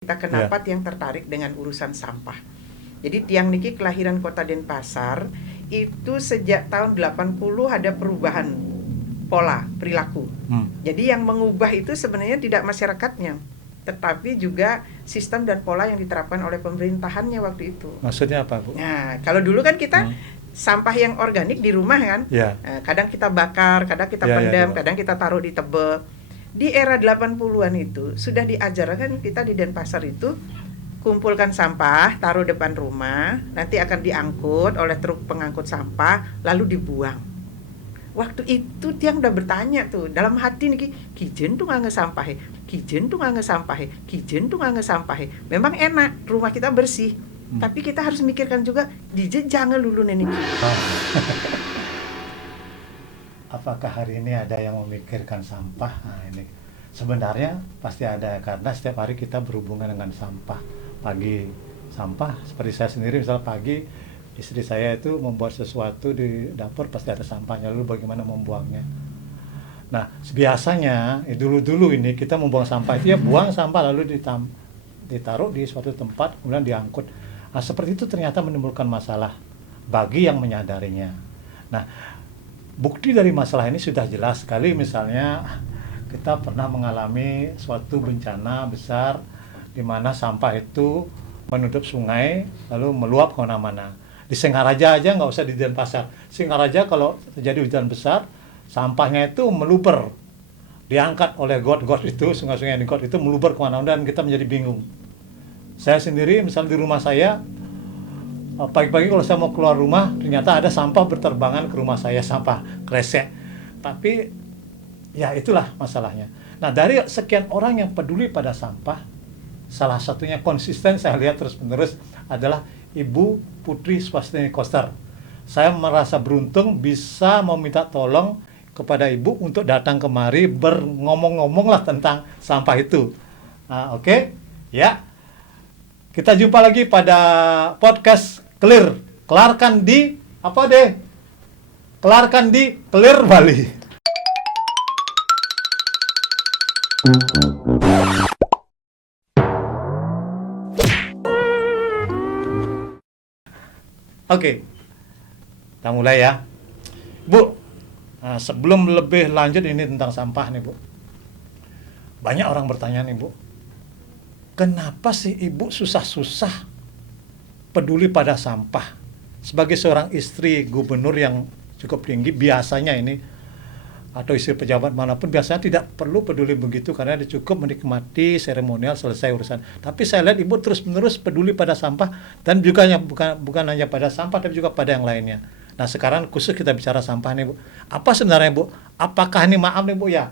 Kita kenapa yang tertarik dengan urusan sampah. Jadi tiang niki kelahiran kota Denpasar, itu sejak tahun 80 ada perubahan pola perilaku. Jadi yang mengubah itu sebenarnya tidak masyarakatnya, tetapi juga sistem dan pola yang diterapkan oleh pemerintahannya waktu itu. Maksudnya apa, Bu? Nah, kalau dulu kan kita sampah yang organik di rumah kan, kadang kita bakar, kadang kita pendam, kadang kita taruh di tebe. Di era 80-an itu sudah diajarkan kita di Denpasar itu kumpulkan sampah, taruh depan rumah, nanti akan diangkut oleh truk pengangkut sampah, lalu dibuang. Waktu itu tiang udah bertanya tuh dalam hati nih, kijen tuh nggak ngesampahe, kijen tuh nggak ngesampahe, kijen tuh nggak ngesampahe. Memang enak, rumah kita bersih, tapi kita harus mikirkan juga, dijen jangan lulu nenek. Apakah hari ini ada yang memikirkan sampah? Nah, ini sebenarnya pasti ada, karena setiap hari kita berhubungan dengan sampah. Pagi sampah, seperti saya sendiri misalnya pagi istri saya itu membuat sesuatu di dapur pasti ada sampahnya, lalu bagaimana membuangnya. Nah, biasanya dulu-dulu ini kita membuang sampah itu ya buang sampah lalu ditaruh di suatu tempat kemudian diangkut. Nah, seperti itu ternyata menimbulkan masalah bagi yang menyadarinya. Nah, bukti dari masalah ini sudah jelas sekali, misalnya kita pernah mengalami suatu bencana besar di mana sampah itu menutup sungai lalu meluap ke mana-mana. Di Singaraja aja, nggak usah di Denpasar. Singaraja kalau terjadi hujan besar, sampahnya itu meluber, diangkat oleh got-got itu, sungai-sungai yang di got itu meluber kemana-mana dan kita menjadi bingung. Saya sendiri misalnya di rumah saya, pagi-pagi kalau saya mau keluar rumah, ternyata ada sampah berterbangan ke rumah saya, sampah kresek. Tapi ya itulah masalahnya. Nah, dari sekian orang yang peduli pada sampah, salah satunya konsisten saya lihat terus-menerus adalah Ibu Putri Swastini Koster. Saya merasa beruntung bisa meminta tolong kepada Ibu untuk datang kemari berngomong-ngomong lah tentang sampah itu. Oke. Ya. Kita jumpa lagi pada podcast Clear. Kelarkan di apa deh? Kelarkan di Clear Bali. Oke. Kita mulai ya. Bu, sebelum lebih lanjut ini tentang sampah nih, Bu. Banyak orang bertanya nih, Bu. Kenapa sih Ibu susah-susah peduli pada sampah? Sebagai seorang istri gubernur yang cukup tinggi, biasanya ini, atau istri pejabat manapun, biasanya tidak perlu peduli begitu karena dia cukup menikmati seremonial, selesai urusan. Tapi saya lihat Ibu terus-menerus peduli pada sampah, dan juga bukan hanya pada sampah, tapi juga pada yang lainnya. Nah, sekarang khusus kita bicara sampah nih, Bu. Apa sebenarnya, Bu? Apakah ini, maaf nih, Bu, ya,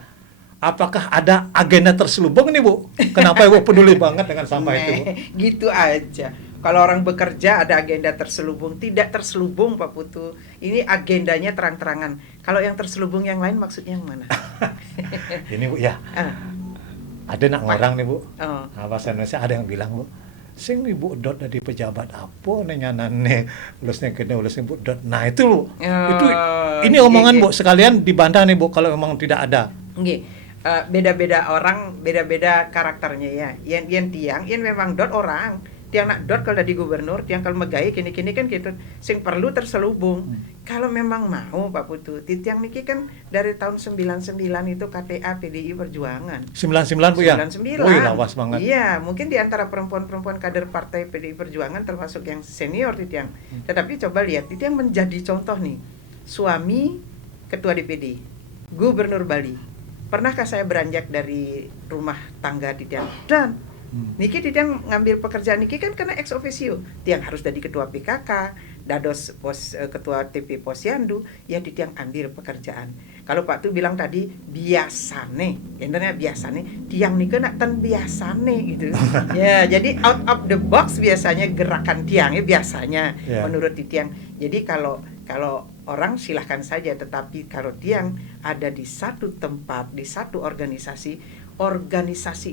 apakah ada agenda terselubung nih, Bu? Kenapa Ibu peduli banget dengan sampah itu, Bu? Gitu aja. Kalau orang bekerja ada agenda terselubung, tidak terselubung Pak Putu. Ini agendanya terang-terangan. Kalau yang terselubung yang lain maksudnya yang mana? Ini, Bu, ya. Ada nak orang nih, Bu. Bahasa Indonesia ada yang bilang, Bu, sing Ibu dot dari pejabat apa nenyanane ulusnya kena ulusnya Bu dot. Nah, itu, Bu. Itu ini omongan, Bu, sekalian dibantah nih, Bu, kalau memang tidak ada. Beda-beda orang, beda-beda karakternya ya. Yang tiang, yang memang dot orang. Tiang nak dot kalau di gubernur, tiang kalau megai kini-kini kan gitu. Sing perlu terselubung. Kalau memang mau Pak Putu, tiang niki kan dari tahun 99 itu KTA PDI Perjuangan. 99, Bu, ya? 99. Wih, lawas banget. Iya, mungkin di antara perempuan-perempuan kader partai PDI Perjuangan termasuk yang senior tiang. Tetapi coba lihat, tiang menjadi contoh nih. Suami ketua DPD, Gubernur Bali. Pernahkah saya beranjak dari rumah tangga tiang? Dan niki tiang ngambil pekerjaan niki kan karena ex officio. Tiang harus jadi ketua PKK, dados ketua TP Posyandu, ya tiang ambil pekerjaan. Kalau Pak Tu bilang tadi biasane, intinya biasane, tiang niki nak ten biasane gitu. Ya, jadi out of the box biasanya gerakan tiang ya biasanya menurut tiang. Jadi kalau orang silahkan saja, tetapi kalau tiang ada di satu tempat, di satu organisasi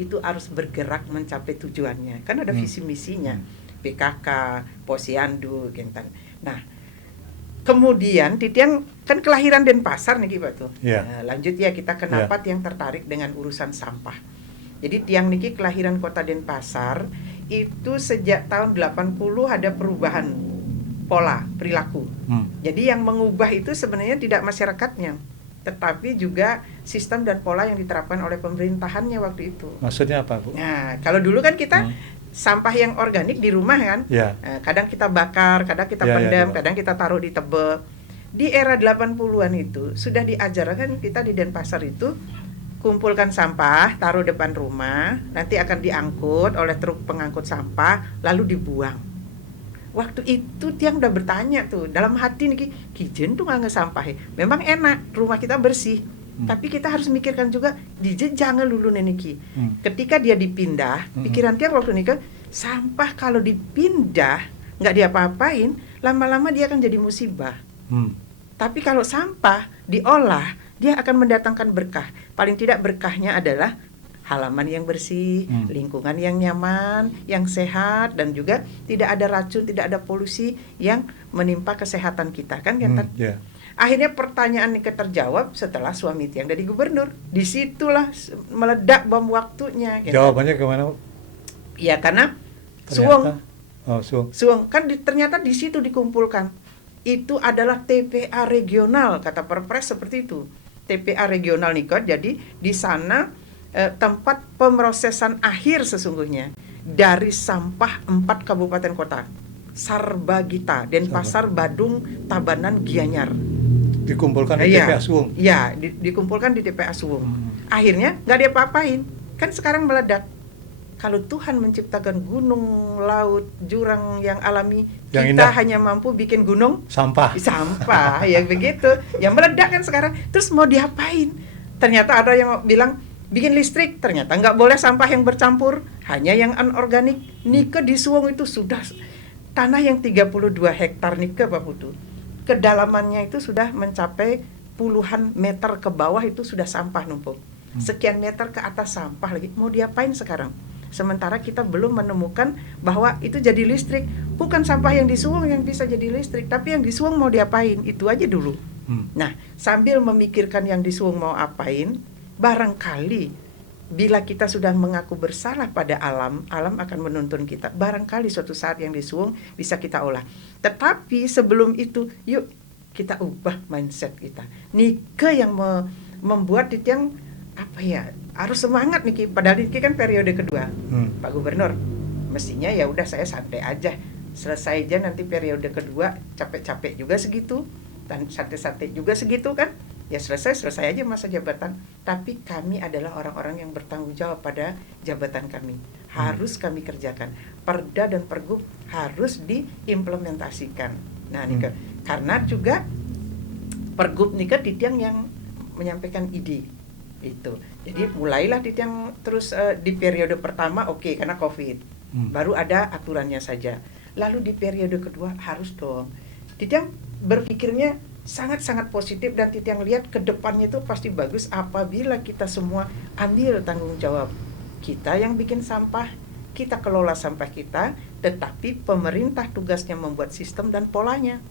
itu harus bergerak mencapai tujuannya. Kan ada visi misinya. PKK, Posyandu, gentan. Nah, kemudian tiang kan kelahiran Denpasar nih Pak tuh. Nah, lanjut ya kita kenapa yang tertarik dengan urusan sampah. Jadi tiang niki kelahiran Kota Denpasar, itu sejak tahun 80 ada perubahan pola perilaku. Jadi yang mengubah itu sebenarnya tidak masyarakatnya, tetapi juga sistem dan pola yang diterapkan oleh pemerintahannya waktu itu. Maksudnya apa, Bu? Nah, kalau dulu kan kita sampah yang organik di rumah kan, kadang kita bakar, kadang kita pendam, kadang kita taruh di tebe. Di era 80-an itu sudah diajarkan kita di Denpasar itu kumpulkan sampah, taruh depan rumah, nanti akan diangkut oleh truk pengangkut sampah, lalu dibuang. Waktu itu tiang udah bertanya tuh, dalam hati nih, kijen tuh nggak ngesampahin. Memang enak, rumah kita bersih. Tapi kita harus mikirkan juga, jangan lulu neniki. Ketika dia dipindah, pikiran tiang waktu nikah, sampah kalau dipindah, nggak diapa-apain, lama-lama dia akan jadi musibah. Tapi kalau sampah diolah, dia akan mendatangkan berkah. Paling tidak berkahnya adalah halaman yang bersih, lingkungan yang nyaman, yang sehat, dan juga tidak ada racun, tidak ada polusi yang menimpa kesehatan kita, kan Kenten? Akhirnya pertanyaan ini terjawab setelah suami tiang jadi gubernur. Disitulah meledak bom waktunya. Kenten. Jawabannya kemana? Ya karena Ternyata, suung kan ternyata di situ dikumpulkan. Itu adalah TPA regional, kata Perpres seperti itu. TPA regional Nikot, jadi di sana tempat pemrosesan akhir sesungguhnya dari sampah 4 kabupaten kota. Sarbagita, Denpasar, Badung, Tabanan, Gianyar. Dikumpulkan di TPA Suwung. Iya, dikumpulkan di TPA Suwung. Akhirnya nggak diapa-apain. Kan sekarang meledak. Kalau Tuhan menciptakan gunung, laut, jurang yang alami, yang kita indah. Hanya mampu bikin gunung sampah, ya begitu. Yang meledak kan sekarang. Terus mau diapain? Ternyata ada yang bilang bikin listrik. Ternyata nggak boleh sampah yang bercampur, hanya yang anorganik. Nike di Suwung itu sudah tanah yang 32 hektar Nike Pak Putu. Kedalamannya itu sudah mencapai puluhan meter ke bawah, itu sudah sampah numpuk. Sekian meter ke atas sampah lagi. Mau diapain sekarang? Sementara kita belum menemukan bahwa itu jadi listrik. Bukan sampah yang di Suwung yang bisa jadi listrik, tapi yang di Suwung mau diapain, itu aja dulu. Nah, sambil memikirkan yang di Suwung mau apain, barangkali bila kita sudah mengaku bersalah pada alam, alam akan menuntun kita. Barangkali suatu saat yang di Suwung bisa kita olah. Tetapi sebelum itu, yuk kita ubah mindset kita. Nike yang membuat yang apa ya, harus semangat nih, padahal ini kan periode kedua. Pak Gubernur, mestinya ya udah saya santai aja, selesai aja nanti periode kedua, capek-capek juga segitu dan santai-santai juga segitu kan, ya selesai aja masa jabatan. Tapi kami adalah orang-orang yang bertanggung jawab pada jabatan kami, harus kami kerjakan. Perda dan Pergub harus diimplementasikan. Nah nih karena juga Pergub nih Titiang yang menyampaikan ide itu. Jadi mulailah Titiang terus di periode pertama karena Covid. Baru ada aturannya saja. Lalu di periode kedua harus dong. Titiang berpikirnya sangat-sangat positif dan Titiang lihat ke depannya itu pasti bagus apabila kita semua ambil tanggung jawab. Kita yang bikin sampah, kita kelola sampah kita, tetapi pemerintah tugasnya membuat sistem dan polanya.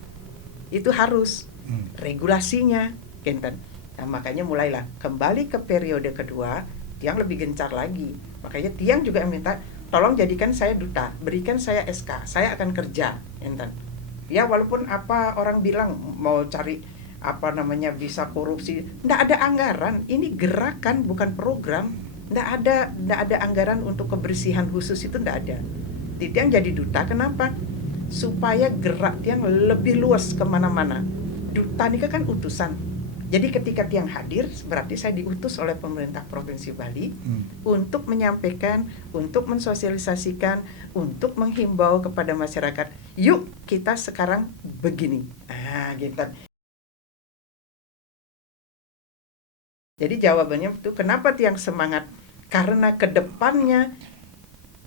Itu harus regulasinya, Kenten. Nah, makanya mulailah kembali ke periode kedua, Tiang lebih gencar lagi. Makanya Tiang juga minta, tolong jadikan saya duta, berikan saya SK, saya akan kerja, enten. Ya walaupun apa orang bilang mau cari bisa korupsi, nggak ada anggaran. Ini gerakan bukan program, nggak ada anggaran untuk kebersihan khusus, itu nggak ada. Tiang jadi duta, kenapa? Supaya gerak Tiang lebih luas kemana-mana. Duta ini kan utusan. Jadi ketika Tiang hadir, berarti saya diutus oleh pemerintah Provinsi Bali untuk menyampaikan, untuk mensosialisasikan, untuk menghimbau kepada masyarakat. Yuk kita sekarang begini. Gitu. Jadi jawabannya itu kenapa Tiang semangat? Karena kedepannya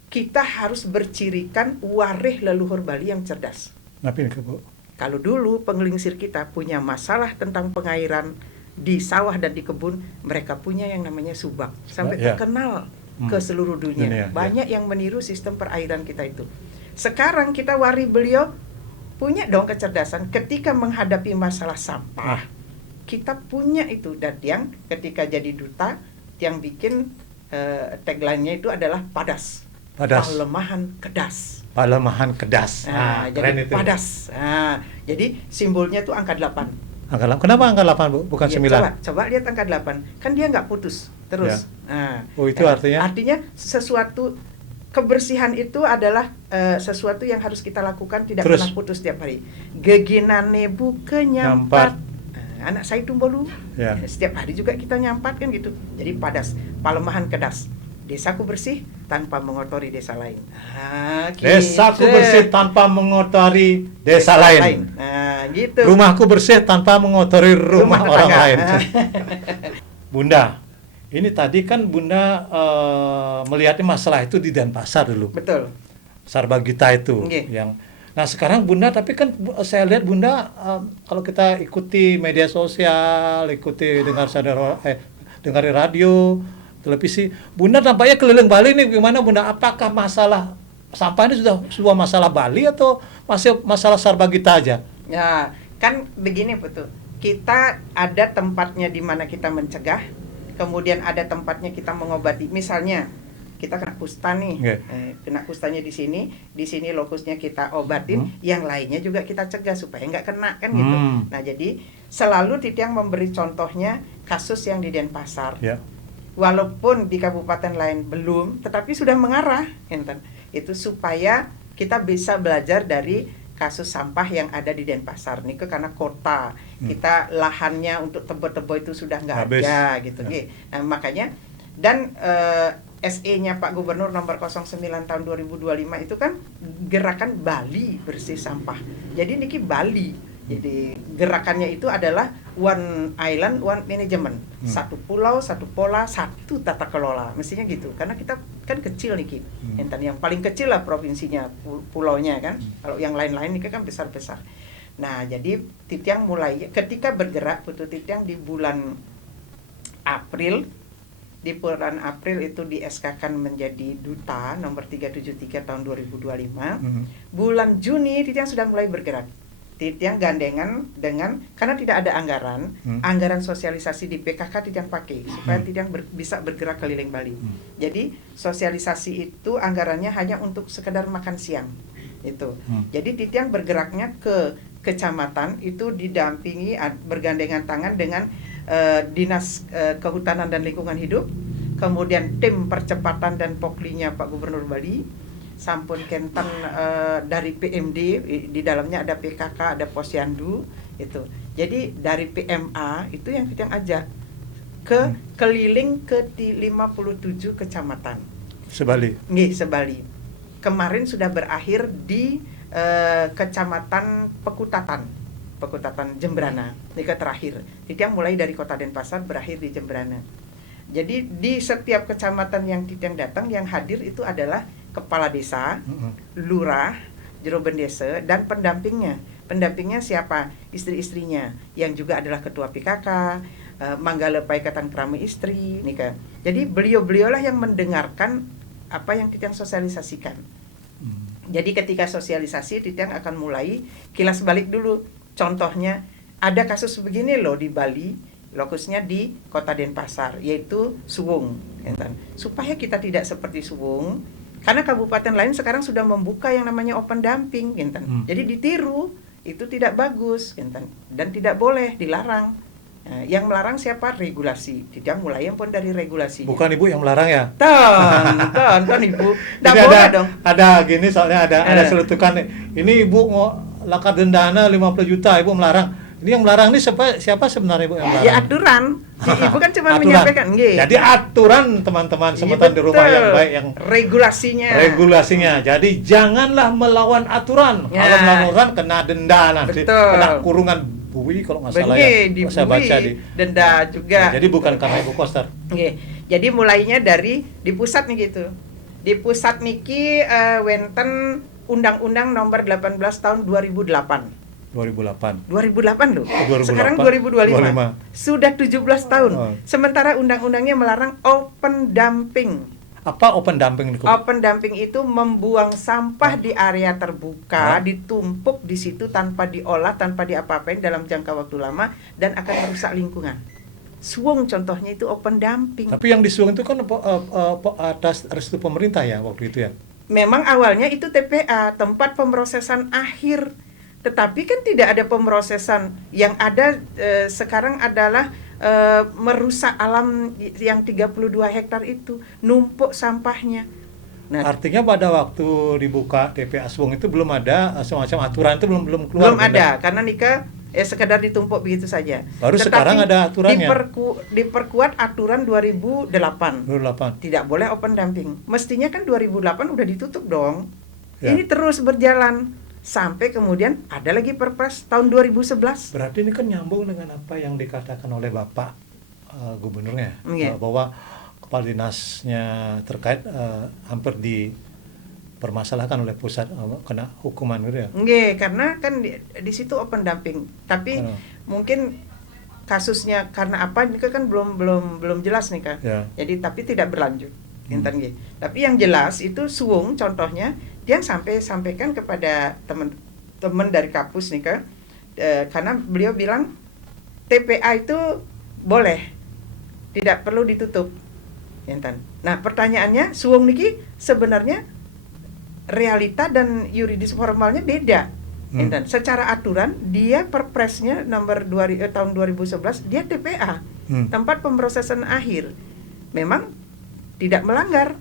kita harus bercirikan warih leluhur Bali yang cerdas. Kalau dulu penggelingsir kita punya masalah tentang pengairan di sawah dan di kebun, mereka punya yang namanya subak. Sampai terkenal ke seluruh dunia. Banyak yang meniru sistem perairan kita itu. Sekarang kita wari beliau punya dong kecerdasan ketika menghadapi masalah sampah. Kita punya itu. Dan Tiang ketika jadi duta, Tiang bikin tagline-nya itu adalah padas. Padas. Palemahan kedas. Palemahan kedas. Nah, keren jadi itu. padas. Nah, jadi simbolnya tuh angka 8. Angka 8. Kenapa angka 8, Bu? Bukan Ya, 9. coba lihat angka 8. Kan dia nggak putus terus. Ya. Nah, Oh, itu artinya? Artinya sesuatu kebersihan itu adalah sesuatu yang harus kita lakukan tidak Terus. pernah putus setiap hari. Geginane buke nyampat. Anak saya itu bolu. Ya. Setiap hari juga kita nyampat kan gitu. Jadi padas, palemahan kedas. Desaku bersih tanpa mengotori desa lain. Gitu. Desaku bersih tanpa mengotori desa lain. Nah, gitu. Rumahku bersih tanpa mengotori rumah orang tetangga. lain. Bunda, ini tadi kan Bunda melihatnya masalah itu di Denpasar dulu. Betul. Sarbagita itu Nggih. yang. Nah sekarang Bunda, tapi kan saya lihat Bunda kalau kita ikuti media sosial, ikuti dengar di radio, televisi, Bunda nampaknya keliling Bali nih. Gimana Bunda? Apakah masalah sampah ini sudah sebuah masalah Bali atau masih masalah Sarbagita aja? Ya, kan begini Putu. Kita ada tempatnya di mana kita mencegah, kemudian ada tempatnya kita mengobati. Misalnya kita kena kusta nih, kena kustanya di sini lokusnya kita obatin, yang lainnya juga kita cegah supaya nggak kena kan gitu. Nah jadi selalu Titiang memberi contohnya kasus yang di Denpasar. Ya. Walaupun di kabupaten lain belum, tetapi sudah mengarah, enten. Itu supaya kita bisa belajar dari kasus sampah yang ada di Denpasar. Nih karena kota kita lahannya untuk tebo-tebo itu sudah nggak ada gitu. Ya. Nah makanya dan SE-nya Pak Gubernur nomor 09 tahun 2025 itu kan gerakan Bali bersih sampah. Jadi niki Bali. Jadi gerakannya itu adalah one island, one management. Satu pulau, satu pola, satu tata kelola. Mestinya gitu. Karena kita kan kecil niki. Yang paling kecil lah provinsinya, pulaunya kan. Kalau yang lain-lain niki kan besar-besar. Nah, jadi Titiang mulai ketika bergerak Putu Titiang di bulan April itu di SK-kan menjadi duta nomor 373 tahun 2025. Bulan Juni Titiang sudah mulai bergerak. Titiang gandengan dengan, karena tidak ada anggaran sosialisasi di PKK Titiang pakai supaya Titiang bisa bergerak keliling Bali. Jadi sosialisasi itu anggarannya hanya untuk sekedar makan siang itu. Jadi Titiang bergeraknya ke kecamatan itu didampingi bergandengan tangan dengan Dinas Kehutanan dan Lingkungan Hidup, kemudian tim percepatan dan poklinya Pak Gubernur Bali, sampun kenten dari PMD, di dalamnya ada PKK, ada Posyandu itu. Jadi dari PMA itu yang kita ajak ke keliling ke 57 kecamatan. Sebali. Nggih, sebali. Kemarin sudah berakhir di Kecamatan Pekutatan Jembrana, nika terakhir. Titiang mulai dari Kota Denpasar berakhir di Jembrana. Jadi di setiap kecamatan yang Titiang datang, yang hadir itu adalah kepala desa, lurah, jero bendesa, dan pendampingnya. Pendampingnya siapa? Istri-istrinya, yang juga adalah ketua PKK, Manggala Paikatan Kerama Istri, nika. Jadi beliau-beliaulah yang mendengarkan apa yang Titiang sosialisasikan. Jadi ketika sosialisasi, Titiang akan mulai kilas balik dulu. Contohnya, ada kasus begini loh di Bali, lokusnya di Kota Denpasar, yaitu Suwung. Supaya kita tidak seperti Suwung, karena kabupaten lain sekarang sudah membuka yang namanya open dumping. Jadi ditiru, itu tidak bagus. Dan tidak boleh, dilarang. Nah, yang melarang siapa? Regulasi. Tidak mulai yang pun dari regulasi. Bukan Ibu yang melarang ya? Ton Ibu. Tidak boleh dong. Ada gini soalnya ada seletukan. Ini Ibu mau lakar dendana 50 juta, Ibu melarang. Ini yang melarang ini siapa sebenarnya Ibu yang melarang? Ya aturan. Ibu kan cuma menyampaikan. Jadi aturan teman-teman semeton di rumah yang baik, yang regulasinya. Jadi janganlah melawan aturan. Ya. Kalau melawan aturan kena denda nanti. Kena kurungan bui kalau nggak salah ya. Saya baca di denda juga. Ya, jadi bukan karena Ibu Koster. Jadi mulainya dari di pusat nih gitu. Di pusat niki wenten Undang-Undang nomor 18 tahun 2008 loh. 2008. Sekarang 2025. Sudah 17 tahun. Sementara undang-undangnya melarang open dumping. Apa open dumping? Open dumping itu membuang sampah di area terbuka, ditumpuk di situ tanpa diolah, tanpa diapa-apain dalam jangka waktu lama dan akan merusak lingkungan. Suwung contohnya itu open dumping. Tapi yang di Suwung itu kan atas restu pemerintah ya waktu itu ya. Memang awalnya itu TPA, tempat pemrosesan akhir. Tetapi kan tidak ada pemrosesan. Yang ada sekarang adalah merusak alam yang 32 hektar itu, numpuk sampahnya. Nah, Artinya pada waktu dibuka TPA Suwung itu belum ada semacam aturan itu belum keluar. belum ada, karena nikah sekedar ditumpuk begitu saja. Baru Tetapi sekarang ada aturannya. diperkuat aturan 2008. 2008. Tidak boleh open dumping. Mestinya kan 2008 udah ditutup dong. Ya. Ini terus berjalan sampai kemudian ada lagi Perpres tahun 2011. Berarti ini kan nyambung dengan apa yang dikatakan oleh Bapak Gubernurnya, Iya. bahwa kepala dinasnya terkait hampir dipermasalahkan oleh pusat, kena hukuman gitu ya. Nggih, karena kan di situ open dumping. Tapi mungkin kasusnya karena apa ini kan belum jelas nih Kak. Ya. Jadi tapi tidak berlanjut. Intan nggih. Tapi yang jelas itu Suwung contohnya dia sampaikan kepada teman-teman dari kampus nih Kak. Karena beliau bilang TPA itu boleh, tidak perlu ditutup. Intan. Nah, pertanyaannya Suwung niki sebenarnya realita dan yuridis formalnya beda. Intan. Secara aturan dia Perpresnya nomor tahun 2011 dia TPA, tempat pemrosesan akhir. Memang tidak melanggar.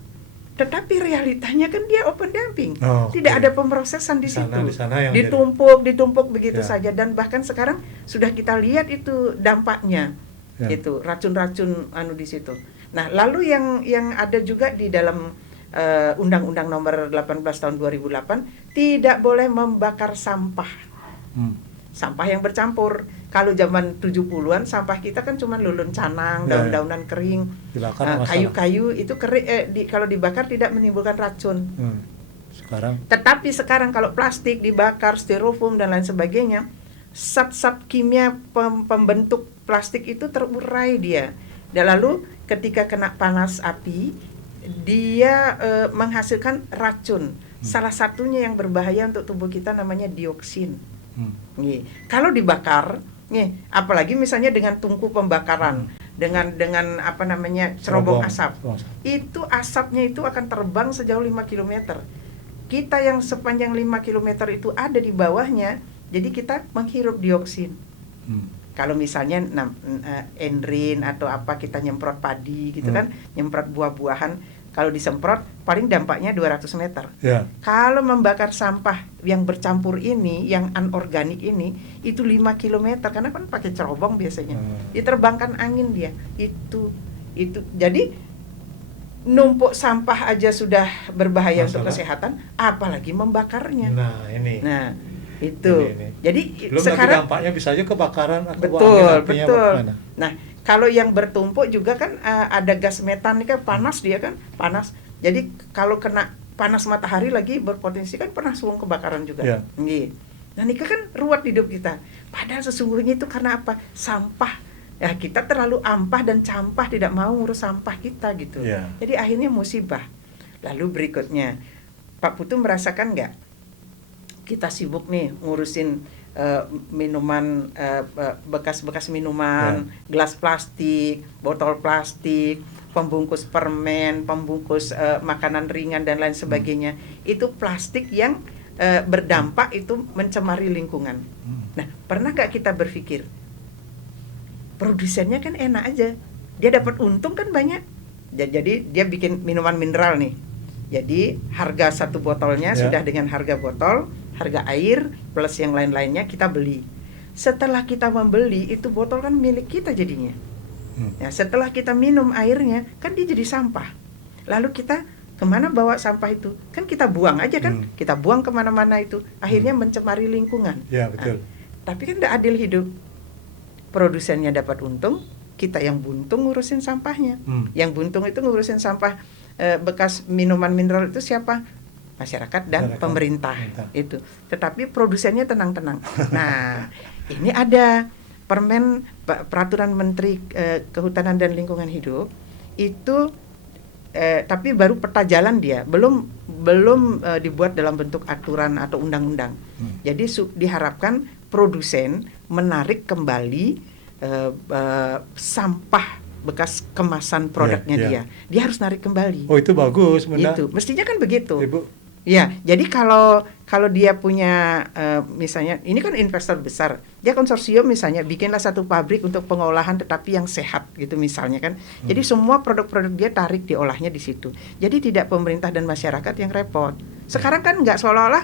Tetapi realitanya kan dia open dumping. Tidak ada pemrosesan di situ. Ditumpuk begitu saja, dan bahkan sekarang sudah kita lihat itu dampaknya. Itu racun-racun di situ. Nah, lalu yang ada juga di dalam Undang-Undang nomor 18 tahun 2008 tidak boleh membakar sampah. Sampah yang bercampur. Kalau zaman 70-an sampah kita kan cuma lulun canang, daun-daunan kering, kayu-kayu itu kalau dibakar tidak menimbulkan racun. Tetapi sekarang kalau plastik dibakar, styrofoam dan lain sebagainya, zat-zat kimia pembentuk plastik itu terurai dia. Dan lalu ketika kena panas api, dia menghasilkan racun. Salah satunya yang berbahaya untuk tubuh kita namanya dioksin. Kalau dibakar, apalagi misalnya dengan tungku pembakaran, dengan apa namanya cerobong asap, itu asapnya itu akan terbang sejauh 5 km. Kita yang sepanjang 5 km itu ada di bawahnya, jadi kita menghirup dioksin. Kalau misalnya Enrin atau apa kita nyemprot padi gitu kan, nyemprot buah-buahan, kalau disemprot paling dampaknya 200 meter. Kalau membakar sampah yang bercampur ini, yang anorganik ini, itu 5 km karena kan pakai cerobong biasanya. Diterbangkan angin dia. Itu jadi numpuk sampah aja sudah berbahaya untuk kesehatan, apalagi membakarnya. Nah, itu. Ini. Jadi belum sekarang dampaknya bisa aja kebakaran atau betul. Nah, kalau yang bertumpuk juga kan ada gas metan kan panas dia kan, panas. Jadi kalau kena panas matahari lagi berpotensi kan pernah Suwung kebakaran juga. Nah, ini kan ruwet hidup kita. Padahal sesungguhnya itu karena apa? Sampah. Ya, kita terlalu ampah dan campah, tidak mau ngurus sampah kita gitu. Jadi akhirnya musibah. Lalu berikutnya, Pak Putu merasakan nggak? Kita sibuk nih ngurusin minuman, bekas-bekas minuman, gelas plastik, botol plastik, pembungkus permen, pembungkus makanan ringan dan lain sebagainya. Itu plastik yang berdampak itu mencemari lingkungan. Nah, pernah nggak kita berpikir, produsennya kan enak aja, dia dapat untung kan banyak. Jadi dia bikin minuman mineral nih. Jadi harga satu botolnya sudah dengan harga botol, harga air plus yang lain-lainnya kita beli. Setelah kita membeli itu botol kan milik kita jadinya. Ya, setelah kita minum airnya kan dia jadi sampah. Lalu kita kemana bawa sampah itu? Kan kita buang aja kan, kita buang kemana-mana itu. Akhirnya mencemari lingkungan. Betul. Tapi kan tidak adil hidup. Produsennya dapat untung, kita yang buntung ngurusin sampahnya. Yang buntung itu ngurusin sampah bekas minuman mineral itu siapa? Masyarakat dan pemerintah. Itu. Tetapi produsennya tenang-tenang. Nah, ini ada peraturan Menteri Kehutanan dan Lingkungan Hidup itu tapi baru peta jalan dia, belum dibuat dalam bentuk aturan atau undang-undang. Jadi diharapkan produsen menarik kembali sampah bekas kemasan produknya dia harus narik kembali. Oh, itu bagus, Bunda. Itu mestinya kan begitu. Ibu. Ya, jadi kalau dia punya misalnya ini kan investor besar, dia konsorsium misalnya bikinlah satu pabrik untuk pengolahan tetapi yang sehat gitu misalnya kan. Jadi semua produk-produk dia tarik diolahnya di situ. Jadi tidak pemerintah dan masyarakat yang repot. Sekarang kan nggak seolah-olah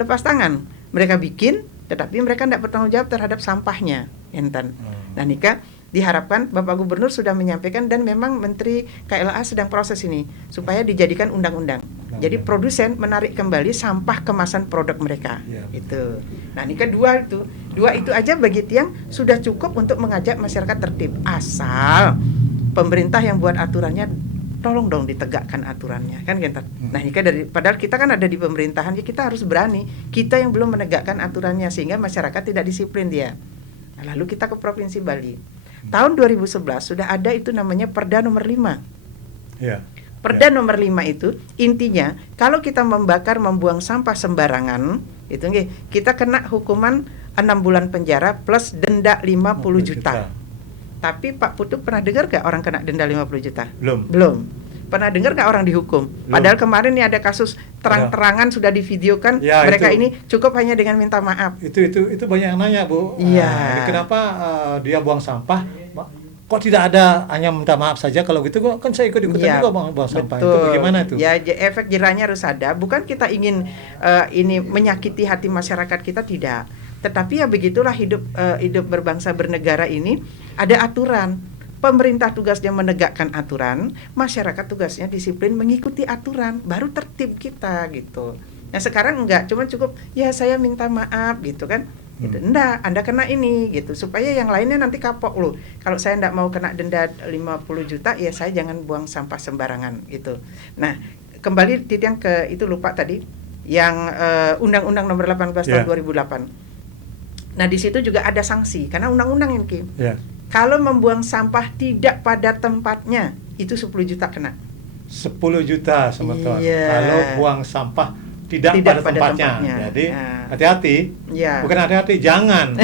lepas tangan. Mereka bikin tetapi mereka tidak bertanggung jawab terhadap sampahnya, enten. Nah, Nika diharapkan Bapak Gubernur sudah menyampaikan dan memang Menteri KLA sedang proses ini supaya dijadikan undang-undang. Jadi produsen menarik kembali sampah kemasan produk mereka. Itu. Nah, ini kedua itu aja bagi Tiang sudah cukup untuk mengajak masyarakat tertib. Asal pemerintah yang buat aturannya tolong dong ditegakkan aturannya, kan gitu. Nah, ini padahal kita kan ada di pemerintahan, ya kita harus berani. Kita yang belum menegakkan aturannya sehingga masyarakat tidak disiplin dia. Nah, lalu kita ke Provinsi Bali. Tahun 2011 sudah ada itu namanya Perda nomor 5. Perda nomor 5 itu intinya kalau kita membakar membuang sampah sembarangan itu kita kena hukuman 6 bulan penjara plus denda 50 juta. Tapi Pak Putu pernah dengar gak orang kena denda 50 juta? Belum. Pernah dengar gak orang dihukum? Padahal kemarin nih ada kasus terang-terangan sudah divideokan mereka itu, ini cukup hanya dengan minta maaf. Itu banyak yang nanya, Bu. Kenapa dia buang sampah? Kok tidak ada hanya minta maaf saja? Kalau gitu kan saya ikut-ikutan juga buang sampah. Itu bagaimana itu? Ya, efek jerahnya harus ada. Bukan kita ingin ini menyakiti hati masyarakat kita, tidak. Tetapi ya begitulah hidup berbangsa bernegara ini ada aturan. Pemerintah tugasnya menegakkan aturan, masyarakat tugasnya disiplin mengikuti aturan, baru tertib kita gitu. Nah, sekarang enggak, cuma cukup ya saya minta maaf gitu kan. Gitu. Enggak, Anda kena ini gitu supaya yang lainnya nanti kapok loh. Kalau saya enggak mau kena denda 50 juta ya saya jangan buang sampah sembarangan gitu. Nah, kembali Titiang ke itu lupa tadi yang Undang-Undang Nomor 18 tahun 2008. Nah, di situ juga ada sanksi karena undang-undang ini Kim. Kalau membuang sampah tidak pada tempatnya itu 10 juta kena. 10 juta teman-teman. Kalau buang sampah tidak pada tempatnya. Jadi hati-hati. Bukan hati-hati, jangan.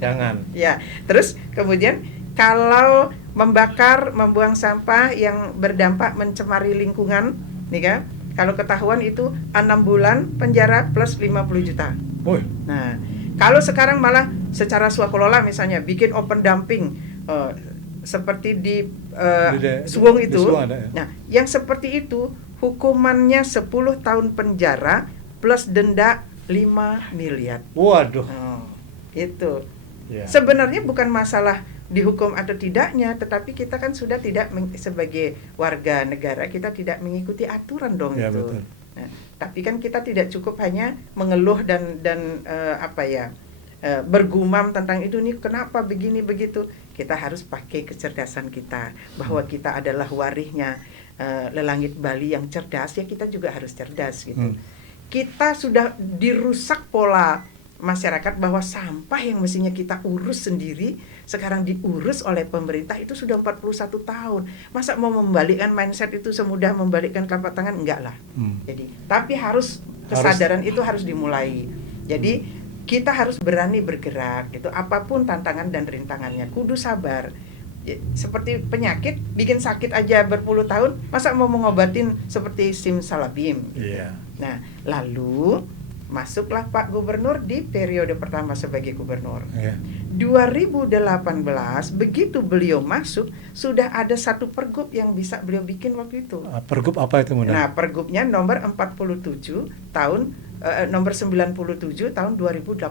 Jangan. Ya. Terus kemudian kalau membuang sampah yang berdampak mencemari lingkungan, nih kan? Kalau ketahuan itu 6 bulan penjara plus 50 juta. Nah, kalau sekarang malah secara swakelola misalnya bikin open dumping seperti di Suwung itu. Nah, yang seperti itu hukumannya 10 tahun penjara plus denda 5 miliar. Waduh. Itu. Sebenarnya bukan masalah dihukum atau tidaknya, tetapi kita kan sudah tidak sebagai warga negara kita tidak mengikuti aturan dong itu. Betul. Nah, tapi kan kita tidak cukup hanya mengeluh dan bergumam tentang itu nih kenapa begini begitu. Kita harus pakai kecerdasan kita bahwa kita adalah warisnya lelangit Bali yang cerdas, ya kita juga harus cerdas gitu. Kita sudah dirusak pola masyarakat bahwa sampah yang mestinya kita urus sendiri sekarang diurus oleh pemerintah itu sudah 41 tahun. Masa mau membalikkan mindset itu semudah membalikkan telapak tangan? Enggak lah. Jadi, tapi kesadaran itu harus dimulai. Jadi kita harus berani bergerak gitu. Apapun tantangan dan rintangannya, kudu sabar. Seperti penyakit bikin sakit aja berpuluh tahun, masa mau mengobatin seperti simsalabim. Nah, lalu masuklah Pak Gubernur di periode pertama sebagai gubernur. 2018 begitu beliau masuk sudah ada satu pergub yang bisa beliau bikin waktu itu. Pergub apa itu, Bunda? Nah, pergubnya nomor 47 tahun nomor 97 tahun 2018.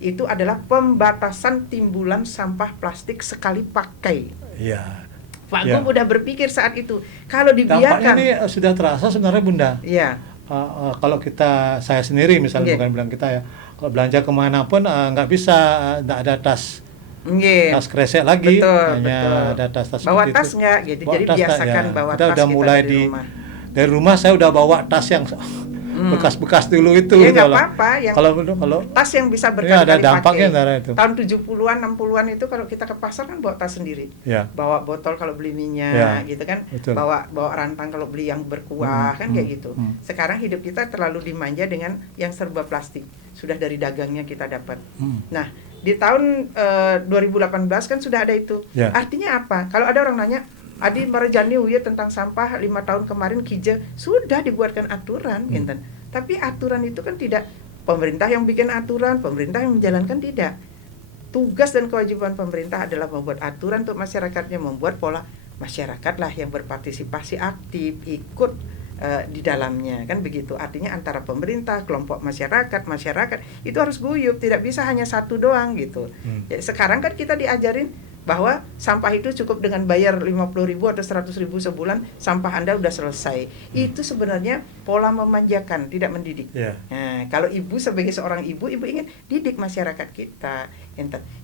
Itu adalah pembatasan timbulan sampah plastik sekali pakai. Pak Gub udah berpikir saat itu kalau dibiarkan. Dampaknya ini sudah terasa sebenarnya, Bunda. Kalau saya sendiri misalnya, bukan bilang kita ya, kalau belanja kemana pun nggak bisa, nggak ada tas kresek lagi, hanya ada tas bawa tas nggak gitu. Jadi biasakan bawa kita tas udah mulai dari rumah saya udah bawa tas yang bekas-bekas dulu itu. Ya nggak apa-apa, kalau tas yang bisa berkali-kali pakai. Tahun 70-an, 60-an itu kalau kita ke pasar kan bawa tas sendiri. Bawa botol kalau beli minyak gitu kan. Bawa rantang kalau beli yang berkuah kan kayak gitu. Sekarang hidup kita terlalu dimanja dengan yang serba plastik. Sudah dari dagangnya kita dapat. Nah, Di tahun 2018 kan sudah ada itu. Ya. Artinya apa? Kalau ada orang nanya, Adi Marjani ya tentang sampah 5 tahun kemarin Kija sudah dibuatkan aturan, gitu. Tapi aturan itu kan tidak pemerintah yang bikin aturan, pemerintah yang menjalankan, tidak. Tugas dan kewajiban pemerintah adalah membuat aturan untuk masyarakatnya, membuat pola masyarakat lah yang berpartisipasi aktif, ikut di dalamnya, kan begitu. Artinya antara pemerintah, kelompok masyarakat itu harus guyup, tidak bisa hanya satu doang gitu. Ya, sekarang kan kita diajarin bahwa sampah itu cukup dengan bayar 50.000 atau 100.000 sebulan, sampah Anda udah selesai. Itu sebenarnya pola memanjakan, tidak mendidik. Nah, kalau ibu sebagai seorang ibu ingin didik masyarakat kita.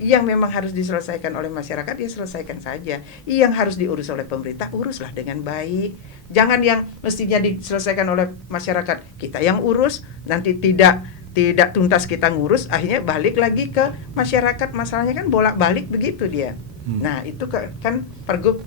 Yang memang harus diselesaikan oleh masyarakat, ya selesaikan saja. Yang harus diurus oleh pemerintah, uruslah dengan baik. Jangan yang mestinya diselesaikan oleh masyarakat, kita yang urus, nanti tidak tuntas kita ngurus, akhirnya balik lagi ke masyarakat. Masalahnya kan bolak-balik begitu dia. Nah, itu kan Pergub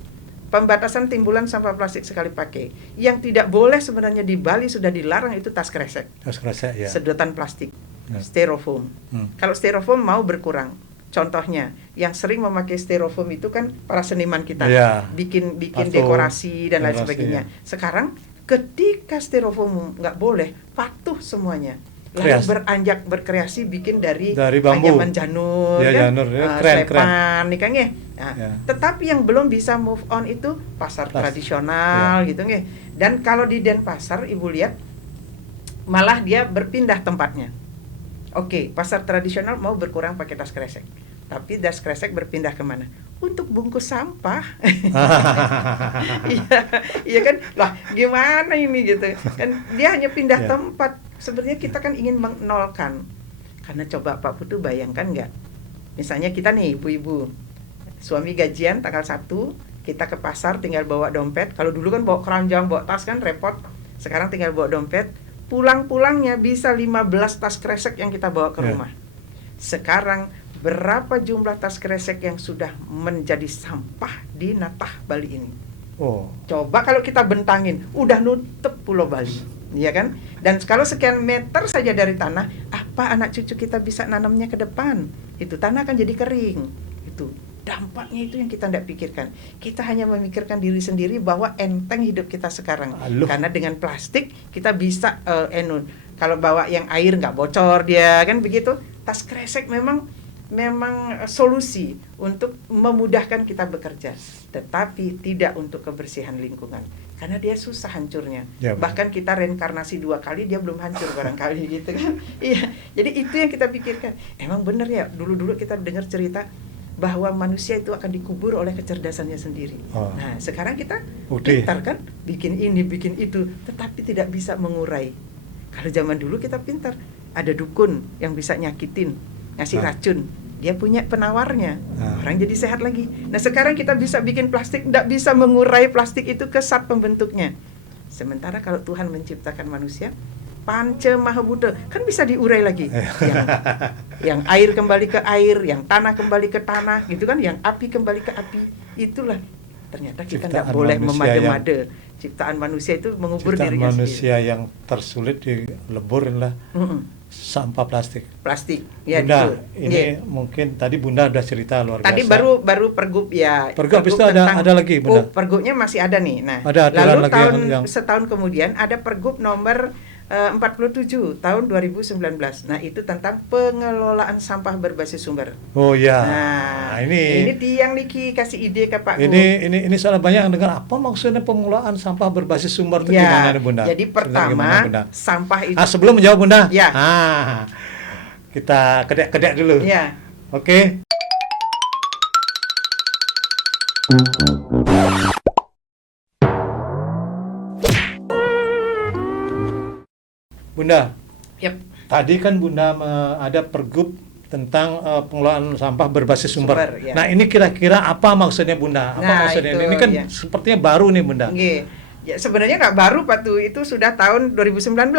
pembatasan timbulan sampah plastik sekali pakai. Yang tidak boleh sebenarnya di Bali sudah dilarang itu tas kresek. Tas kresek ya. Sedotan plastik, styrofoam. Kalau styrofoam mau berkurang. Contohnya, yang sering memakai styrofoam itu kan para seniman kita, bikin dekorasi dan lain sebagainya. Sekarang ketika styrofoam nggak boleh, patuh semuanya. Lalu beranjak berkreasi bikin dari bambu, anyaman janur, slepan, nih kan ya. Tetapi yang belum bisa move on itu pasar tradisional, gitu nggih. Dan kalau di Denpasar, ibu lihat, malah dia berpindah tempatnya. Oke, pasar tradisional mau berkurang pakai tas kresek, tapi tas kresek berpindah kemana? Untuk bungkus sampah. Iya kan? Lah, gimana ini gitu? Kan dia hanya pindah tempat. Sebenarnya kita kan ingin menolkan. Karena coba Pak Putu bayangkan nggak? Misalnya kita nih ibu-ibu, suami gajian tanggal 1, kita ke pasar tinggal bawa dompet. Kalau dulu kan bawa keranjang, bawa tas kan repot. Sekarang tinggal bawa dompet. Pulang-pulangnya bisa 15 tas kresek yang kita bawa ke rumah. Sekarang berapa jumlah tas kresek yang sudah menjadi sampah di Natah Bali ini? Coba kalau kita bentangin, udah nutup Pulau Bali, ya kan? Dan kalau sekian meter saja dari tanah, apa anak cucu kita bisa nanamnya ke depan? Itu tanah akan jadi kering. Itu dampaknya itu yang kita tidak pikirkan. Kita hanya memikirkan diri sendiri bahwa enteng hidup kita sekarang. Karena dengan plastik kita bisa kalau bawa yang air nggak bocor dia, kan begitu. Tas kresek memang solusi untuk memudahkan kita bekerja, tetapi tidak untuk kebersihan lingkungan. Karena dia susah hancurnya. Bahkan kita reinkarnasi 2 kali dia belum hancur barangkali gitu kan. Iya. Jadi itu yang kita pikirkan. Emang benar ya, dulu kita dengar cerita bahwa manusia itu akan dikubur oleh kecerdasannya sendiri. Nah, sekarang kita pintar kan, bikin ini, bikin itu, tetapi tidak bisa mengurai. Kalau zaman dulu kita pintar, ada dukun yang bisa nyakitin, ngasih racun, dia punya penawarnya, orang jadi sehat lagi. Nah, sekarang kita bisa bikin plastik, tidak bisa mengurai plastik itu ke zat pembentuknya. Sementara kalau Tuhan menciptakan manusia, Panca Maha Buddha, kan bisa diurai lagi. Yang air kembali ke air, yang tanah kembali ke tanah, gitu kan, yang api kembali ke api. Itulah ternyata kita tidak boleh memade-made. Ciptaan manusia itu mengubur dirinya sendiri. Manusia yang tersulit dileburin lah. Sampah plastik. Ya, Bunda, betul. Ini mungkin tadi Bunda udah cerita luar biasa. Tadi baru pergub ya. Pergub itu ada lagi, Bunda. Pergubnya masih ada nih. Nah, lalu setahun kemudian ada pergub nomor 47 tahun 2019. Nah, itu tentang pengelolaan sampah berbasis sumber. Nah, ini tiang Niki kasih ide ke Pak. Ini soal banyak yang dengar, apa maksudnya pengelolaan sampah berbasis sumber itu gimana nih, Bunda? Jadi pertama, sampah itu sebelum menjawab, Bunda. Kita kedek dulu. Oke. Bunda, tadi kan Bunda ada pergub tentang pengelolaan sampah berbasis sumber. Nah, ini kira-kira apa maksudnya, Bunda? Apa maksudnya? Ini kan sepertinya baru nih, Bunda. Ya, sebenarnya nggak baru, Pak Tuh. Itu sudah tahun 2019.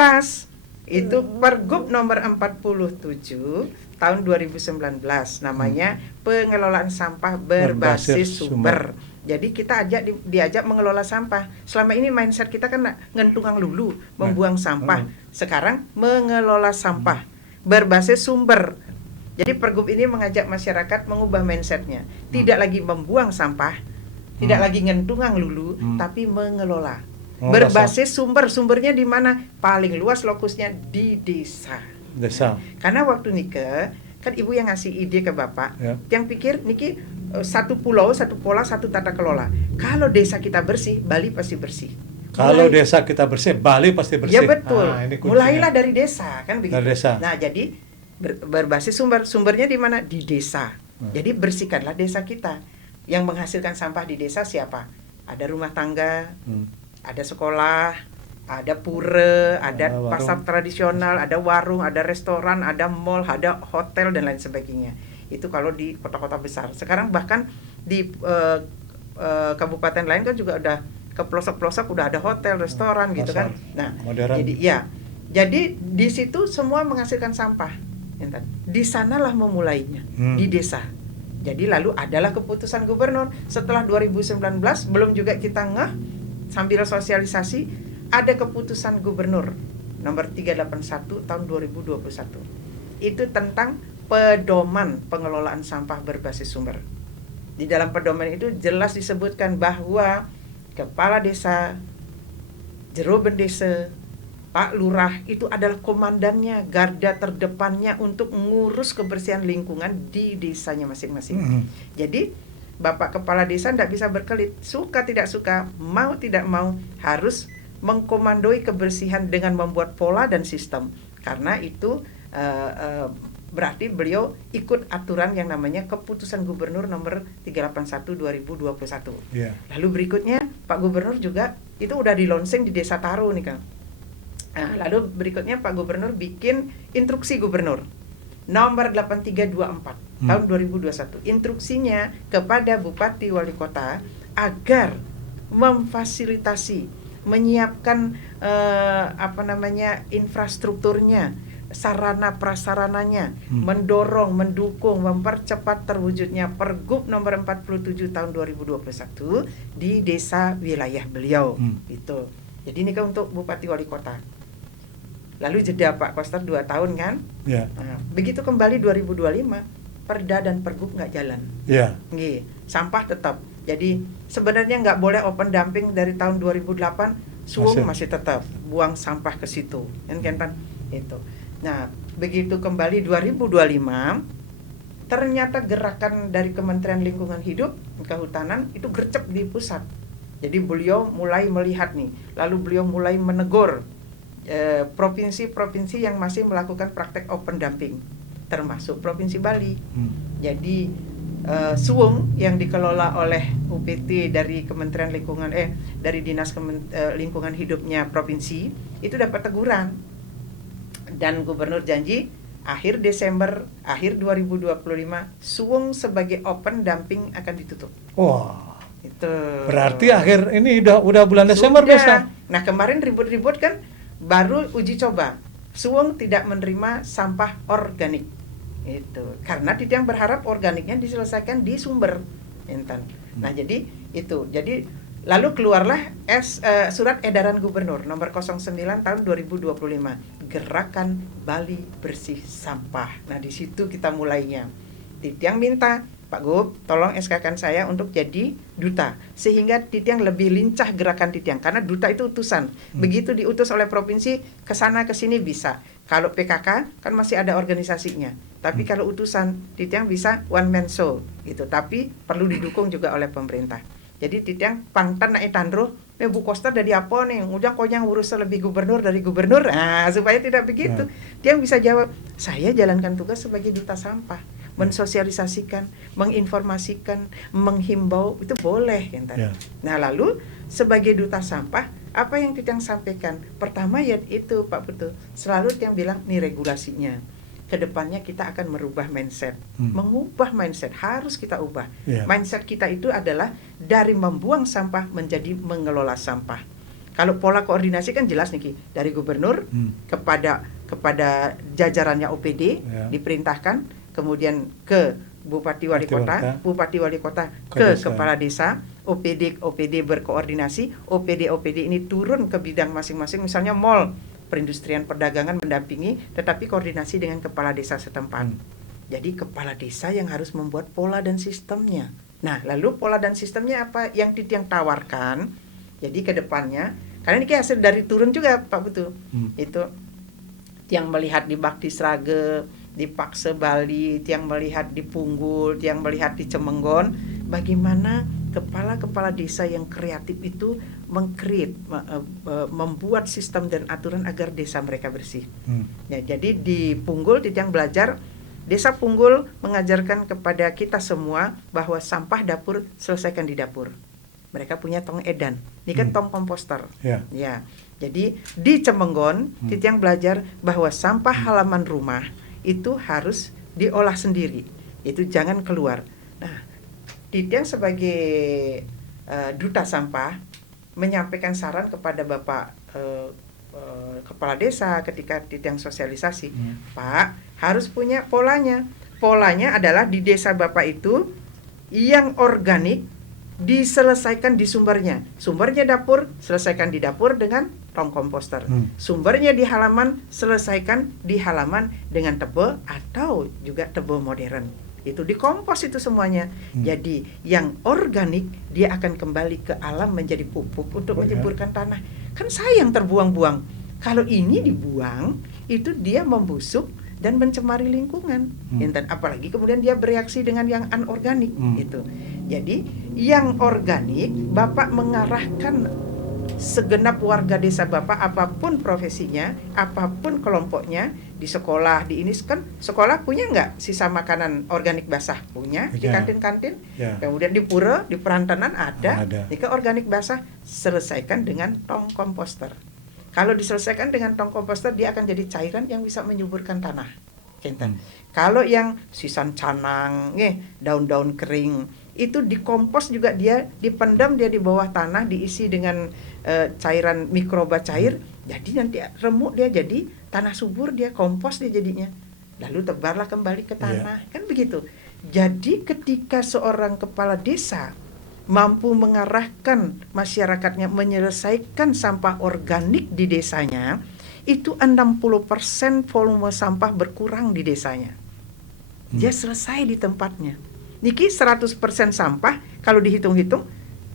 Itu pergub nomor 47 tahun 2019. Namanya pengelolaan sampah berbasis sumber. Jadi kita diajak mengelola sampah. Selama ini mindset kita kan ngentungang lulu, membuang sampah. Sekarang mengelola sampah berbasis sumber. Jadi Pergub ini mengajak masyarakat mengubah mindsetnya, tidak lagi membuang sampah, tidak lagi ngentungang lulu, tapi mengelola. Berbasis sumbernya di mana? Paling luas lokusnya di desa. Karena waktu nikah kan ibu yang ngasih ide ke bapak, yang pikir niki satu pulau, satu pola, satu tata kelola. Kalau desa kita bersih, Bali pasti bersih. Kalau desa kita bersih, Bali pasti bersih. Ya betul. Ini mulailah dari desa kan begitu. Dari desa. Nah jadi berbasis sumbernya di mana? Di desa. Jadi bersihkanlah desa kita. Yang menghasilkan sampah di desa siapa? Ada rumah tangga, ada sekolah, ada pura, ada pasar tradisional, ada warung, ada restoran, ada mall, ada hotel dan lain sebagainya. Itu kalau di kota-kota besar. Sekarang bahkan di kabupaten lain kan juga udah ke pelosok-pelosok udah ada hotel, restoran gitu kan. Nah, modern. Jadi di situ semua menghasilkan sampah. Di sanalah memulainya, di desa. Jadi lalu adalah keputusan gubernur setelah 2019, belum juga kita sambil sosialisasi, ada keputusan gubernur nomor 381 tahun 2021. Itu tentang pedoman pengelolaan sampah berbasis sumber. Di dalam pedoman itu jelas disebutkan bahwa kepala desa, jero desa, Pak Lurah itu adalah komandannya, garda terdepannya untuk ngurus kebersihan lingkungan di desanya masing-masing. Jadi Bapak Kepala Desa tidak bisa berkelit, suka tidak suka, mau tidak mau harus mengkomandoi kebersihan dengan membuat pola dan sistem. Karena itu berarti beliau ikut aturan yang namanya Keputusan Gubernur nomor 381 2021. Lalu berikutnya Pak Gubernur juga itu udah di launching di Desa Taro nih Kang. Nah, lalu berikutnya Pak Gubernur bikin instruksi gubernur nomor 8324 tahun 2021. Instruksinya kepada Bupati Wali Kota agar memfasilitasi, menyiapkan infrastrukturnya, sarana prasarananya, mendorong, mendukung, mempercepat terwujudnya Pergub nomor 47 tahun 2021 di desa wilayah beliau. Itu. Jadi ini kan untuk Bupati Wali Kota. Lalu jeda Pak Koster 2 tahun kan? Nah, begitu kembali 2025, Perda dan Pergub nggak jalan. Sampah tetap. Jadi sebenarnya nggak boleh open dumping dari tahun 2008, Suwung masih tetap buang sampah ke situ. Kan itu. Nah, begitu kembali 2025, ternyata gerakan dari Kementerian Lingkungan Hidup, Kehutanan itu gercep di pusat. Jadi beliau mulai melihat nih, lalu beliau mulai menegur provinsi-provinsi yang masih melakukan praktek open dumping, termasuk Provinsi Bali. Jadi Suwung yang dikelola oleh UPT dari Kementerian Lingkungan dari Dinas Lingkungan Hidupnya provinsi itu dapat teguran. Dan gubernur janji akhir Desember, akhir 2025 Suwung sebagai open dumping akan ditutup. Wah. Itu. Berarti akhir ini udah bulan Desember besok. Nah, kemarin ribut-ribut kan baru uji coba. Suwung tidak menerima sampah organik. Itu. Karena Titiang berharap organiknya diselesaikan di sumber. Nah, jadi itu. Jadi lalu keluarlah surat edaran gubernur nomor 09 tahun 2025, Gerakan Bali Bersih Sampah. Nah, di situ kita mulainya. Titiang minta, Pak Gub, tolong SK-kan saya untuk jadi duta, sehingga Titiang lebih lincah gerakan Titiang, karena duta itu utusan. Begitu diutus oleh provinsi, ke sana ke sini bisa. Kalau PKK kan masih ada organisasinya. Tapi kalau utusan, Titiang bisa one man show gitu. Tapi perlu didukung juga oleh pemerintah. Jadi Titiang pangtan naik tandro, Bu Koster dari apa nih? Ujang konyang urus lebih gubernur dari gubernur. Nah, supaya tidak begitu. Titiang bisa jawab, saya jalankan tugas sebagai duta sampah, mensosialisasikan, menginformasikan, menghimbau, itu boleh Nah, lalu sebagai duta sampah, apa yang Titiang sampaikan? Pertama ya itu Pak Putu, selalu Titiang bilang nih regulasinya. Kedepannya kita akan merubah mindset, mengubah mindset, harus kita ubah. Mindset kita itu adalah dari membuang sampah menjadi mengelola sampah. Kalau pola koordinasi kan jelas nih Ki, dari gubernur kepada jajarannya OPD diperintahkan, kemudian ke Bupati Wali Kota, Bupati Wali Kota ke Kepala Desa, OPD berkoordinasi, OPD ini turun ke bidang masing-masing, misalnya mall, perindustrian perdagangan mendampingi, tetapi koordinasi dengan kepala desa setempat. Jadi kepala desa yang harus membuat pola dan sistemnya. Nah, lalu pola dan sistemnya apa yang Titiang tawarkan? Jadi ke depannya, karena ini hasil dari turun juga Pak Putu. Itu yang melihat di Bakti Srage, di Pakse Bali, yang melihat di Punggul, yang melihat di Cemenggon, bagaimana kepala-kepala desa yang kreatif itu membuat sistem dan aturan agar desa mereka bersih. Ya, jadi di Punggul Titiang belajar, Desa Punggul mengajarkan kepada kita semua bahwa sampah dapur selesaikan di dapur. Mereka punya tong edan, ini kan tong komposter. Ya, jadi di Cemenggon Titiang belajar bahwa sampah halaman rumah itu harus diolah sendiri, itu jangan keluar. Nah, Titiang sebagai duta sampah menyampaikan saran kepada Bapak kepala desa ketika Titiang sosialisasi, Pak harus punya polanya. Polanya adalah di desa Bapak itu yang organik diselesaikan di sumbernya. Sumbernya dapur, selesaikan di dapur dengan tong komposter. Sumbernya di halaman, selesaikan di halaman dengan tebe atau juga tebe modern. Itu dikompos itu semuanya. Jadi yang organik dia akan kembali ke alam menjadi pupuk untuk menyuburkan tanah. Kan sayang terbuang-buang. Kalau ini dibuang, itu dia membusuk dan mencemari lingkungan. Dan apalagi kemudian dia bereaksi dengan yang anorganik itu. Jadi yang organik Bapak mengarahkan segenap warga desa Bapak, apapun profesinya, apapun kelompoknya, di sekolah, di ini kan sekolah punya nggak sisa makanan organik basah? Punya di kantin-kantin. Kemudian di pura, di perantanan ada. Jika organik basah selesaikan dengan tong komposter. Kalau diselesaikan dengan tong komposter, dia akan jadi cairan yang bisa menyuburkan tanah. Kalau yang sisan canang, daun-daun kering, itu dikompos juga, dia dipendam, dia di bawah tanah, diisi dengan cairan mikroba cair, jadi nanti remuk dia jadi tanah subur, dia kompos dia jadinya. Lalu tebarlah kembali ke tanah, kan begitu. Jadi ketika seorang kepala desa mampu mengarahkan masyarakatnya menyelesaikan sampah organik di desanya, itu 60% volume sampah berkurang di desanya. Dia selesai di tempatnya. Niki 100% sampah, kalau dihitung-hitung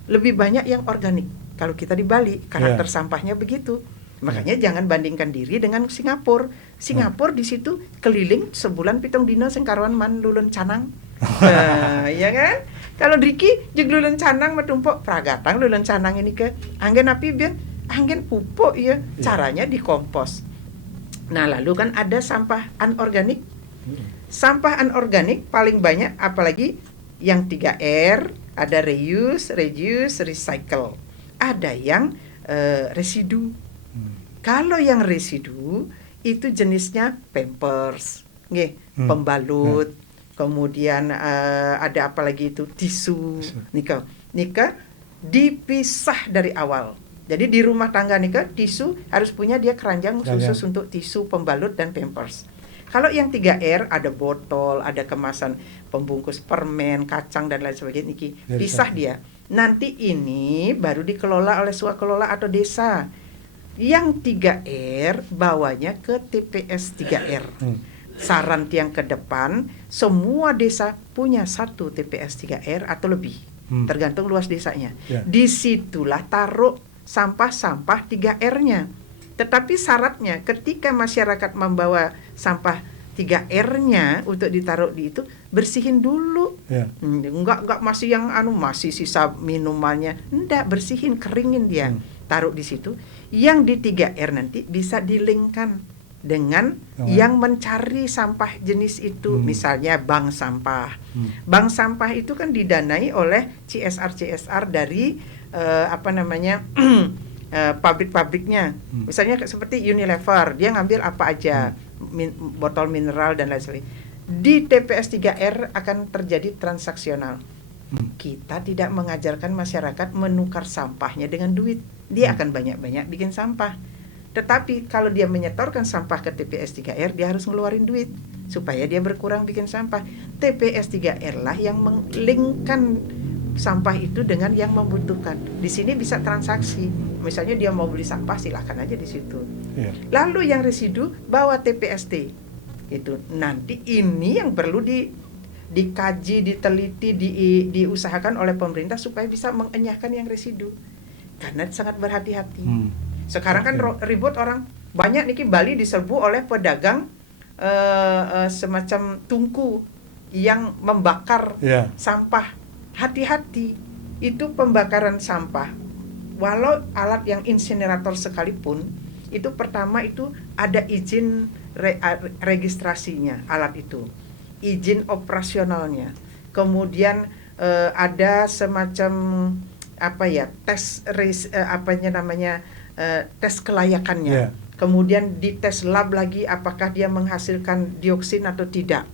lebih banyak yang organik. Kalau kita di Bali, karakter sampahnya begitu. Makanya jangan bandingkan diri dengan Singapura. Singapura di situ keliling sebulan pitung dina sing karuan man lulun canang. Ya kan? Kalau Riki jeung lulun canang matumpuk pragatang lulun canang ini ke anggen api biar anggen pupuk ya. Caranya dikompos. Nah, lalu kan ada sampah anorganik. Sampah anorganik paling banyak apalagi yang 3R, ada reuse, reduce, recycle. Ada yang residu. Kalau yang residu itu jenisnya pampers, pembalut. Kemudian ada apa lagi itu tisu, Nika dipisah dari awal. Jadi di rumah tangga Nika tisu harus punya dia keranjang khusus untuk tisu, pembalut dan pampers. Kalau yang 3R ada botol, ada kemasan pembungkus permen, kacang dan lain sebagainya, Niki pisah dia. Nanti ini baru dikelola oleh swakelola atau desa. Yang 3R bawanya ke TPS 3R. Saran tiang ke depan, semua desa punya satu TPS 3R atau lebih, tergantung luas desanya. Disitulah taruh sampah-sampah 3R-nya. Tetapi syaratnya ketika masyarakat membawa sampah 3R-nya untuk ditaruh di itu, bersihin dulu. Enggak masih yang masih sisa minumannya. Enggak, bersihin, keringin dia. Taruh di situ. Yang di 3R nanti bisa dilingkan dengan yang mencari sampah jenis itu, misalnya bank sampah. Bank sampah itu kan didanai oleh CSR dari pabrik-pabriknya. Misalnya seperti Unilever, dia ngambil apa aja, botol mineral dan lain sebagainya. Di TPS 3R akan terjadi transaksional. Kita tidak mengajarkan masyarakat menukar sampahnya dengan duit. Dia akan banyak-banyak bikin sampah. Tetapi kalau dia menyetorkan sampah ke TPS 3R, dia harus ngeluarin duit supaya dia berkurang bikin sampah. TPS 3R lah yang melingkan sampah itu dengan yang membutuhkan. Di sini bisa transaksi. Misalnya dia mau beli sampah, silakan aja di situ. Lalu yang residu bawa TPST. Itu nanti ini yang perlu dikaji, diteliti, diusahakan oleh pemerintah supaya bisa mengenyahkan yang residu. Karena sangat berhati-hati. Sekarang kan ribut orang banyak niki Bali diserbu oleh pedagang semacam tungku yang membakar sampah. Hati-hati, itu pembakaran sampah. Walau alat yang insinerator sekalipun, itu pertama itu ada izin registrasinya alat itu, izin operasionalnya, kemudian ada semacam tes tes kelayakannya, kemudian dites lab lagi apakah dia menghasilkan dioksin atau tidak,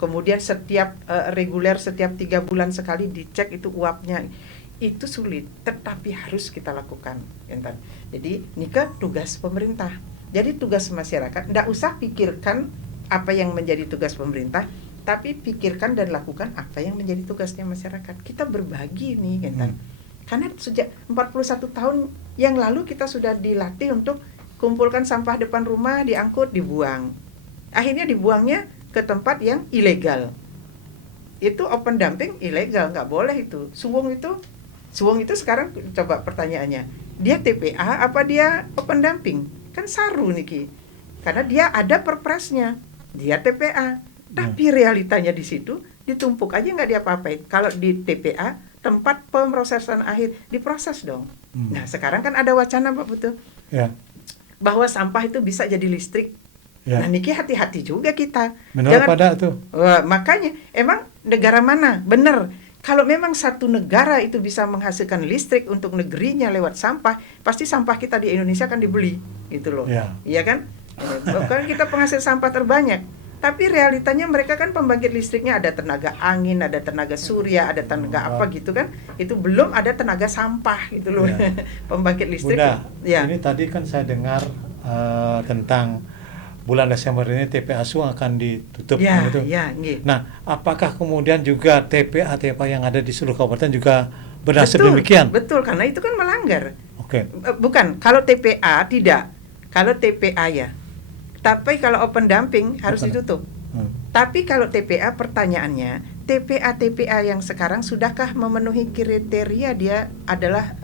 kemudian setiap reguler setiap 3 bulan sekali dicek itu uapnya. Itu sulit, tetapi harus kita lakukan. Jadi nikah tugas pemerintah. Jadi tugas masyarakat, tidak usah pikirkan apa yang menjadi tugas pemerintah, tapi pikirkan dan lakukan apa yang menjadi tugasnya masyarakat. Kita berbagi nih, Karena sejak 41 tahun yang lalu kita sudah dilatih untuk kumpulkan sampah depan rumah, diangkut, dibuang. Akhirnya dibuangnya ke tempat yang ilegal. Itu open dumping ilegal, nggak boleh itu. Suwung itu sekarang coba pertanyaannya, dia TPA apa dia open dumping? Kan saru niki. Karena dia ada perpresnya, dia TPA. Tapi realitanya di situ ditumpuk aja nggak diapa-apain. Kalau di TPA tempat pemrosesan akhir diproses dong. Nah sekarang kan ada wacana Pak Putu, bahwa sampah itu bisa jadi listrik. Nah niki hati-hati juga kita. Menurut pada tuh. Makanya emang negara mana bener? Kalau memang satu negara itu bisa menghasilkan listrik untuk negerinya lewat sampah, pasti sampah kita di Indonesia akan dibeli, gitu loh. Iya kan? Bukan kita penghasil sampah terbanyak, tapi realitanya mereka kan pembangkit listriknya ada tenaga angin, ada tenaga surya, ada tenaga apa gitu kan? Itu belum ada tenaga sampah, gitu loh. Pembangkit listrik. Bunda, ini tadi kan saya dengar tentang bulan Desember ini TPA Suwung akan ditutup gitu. Nah, apakah kemudian juga TPA yang ada di seluruh kabupaten juga bernasib demikian? Betul, karena itu kan melanggar. Bukan, kalau TPA tidak. Kalau TPA ya. Tapi kalau open dumping harus ditutup. Tapi kalau TPA pertanyaannya, TPA yang sekarang sudahkah memenuhi kriteria dia adalah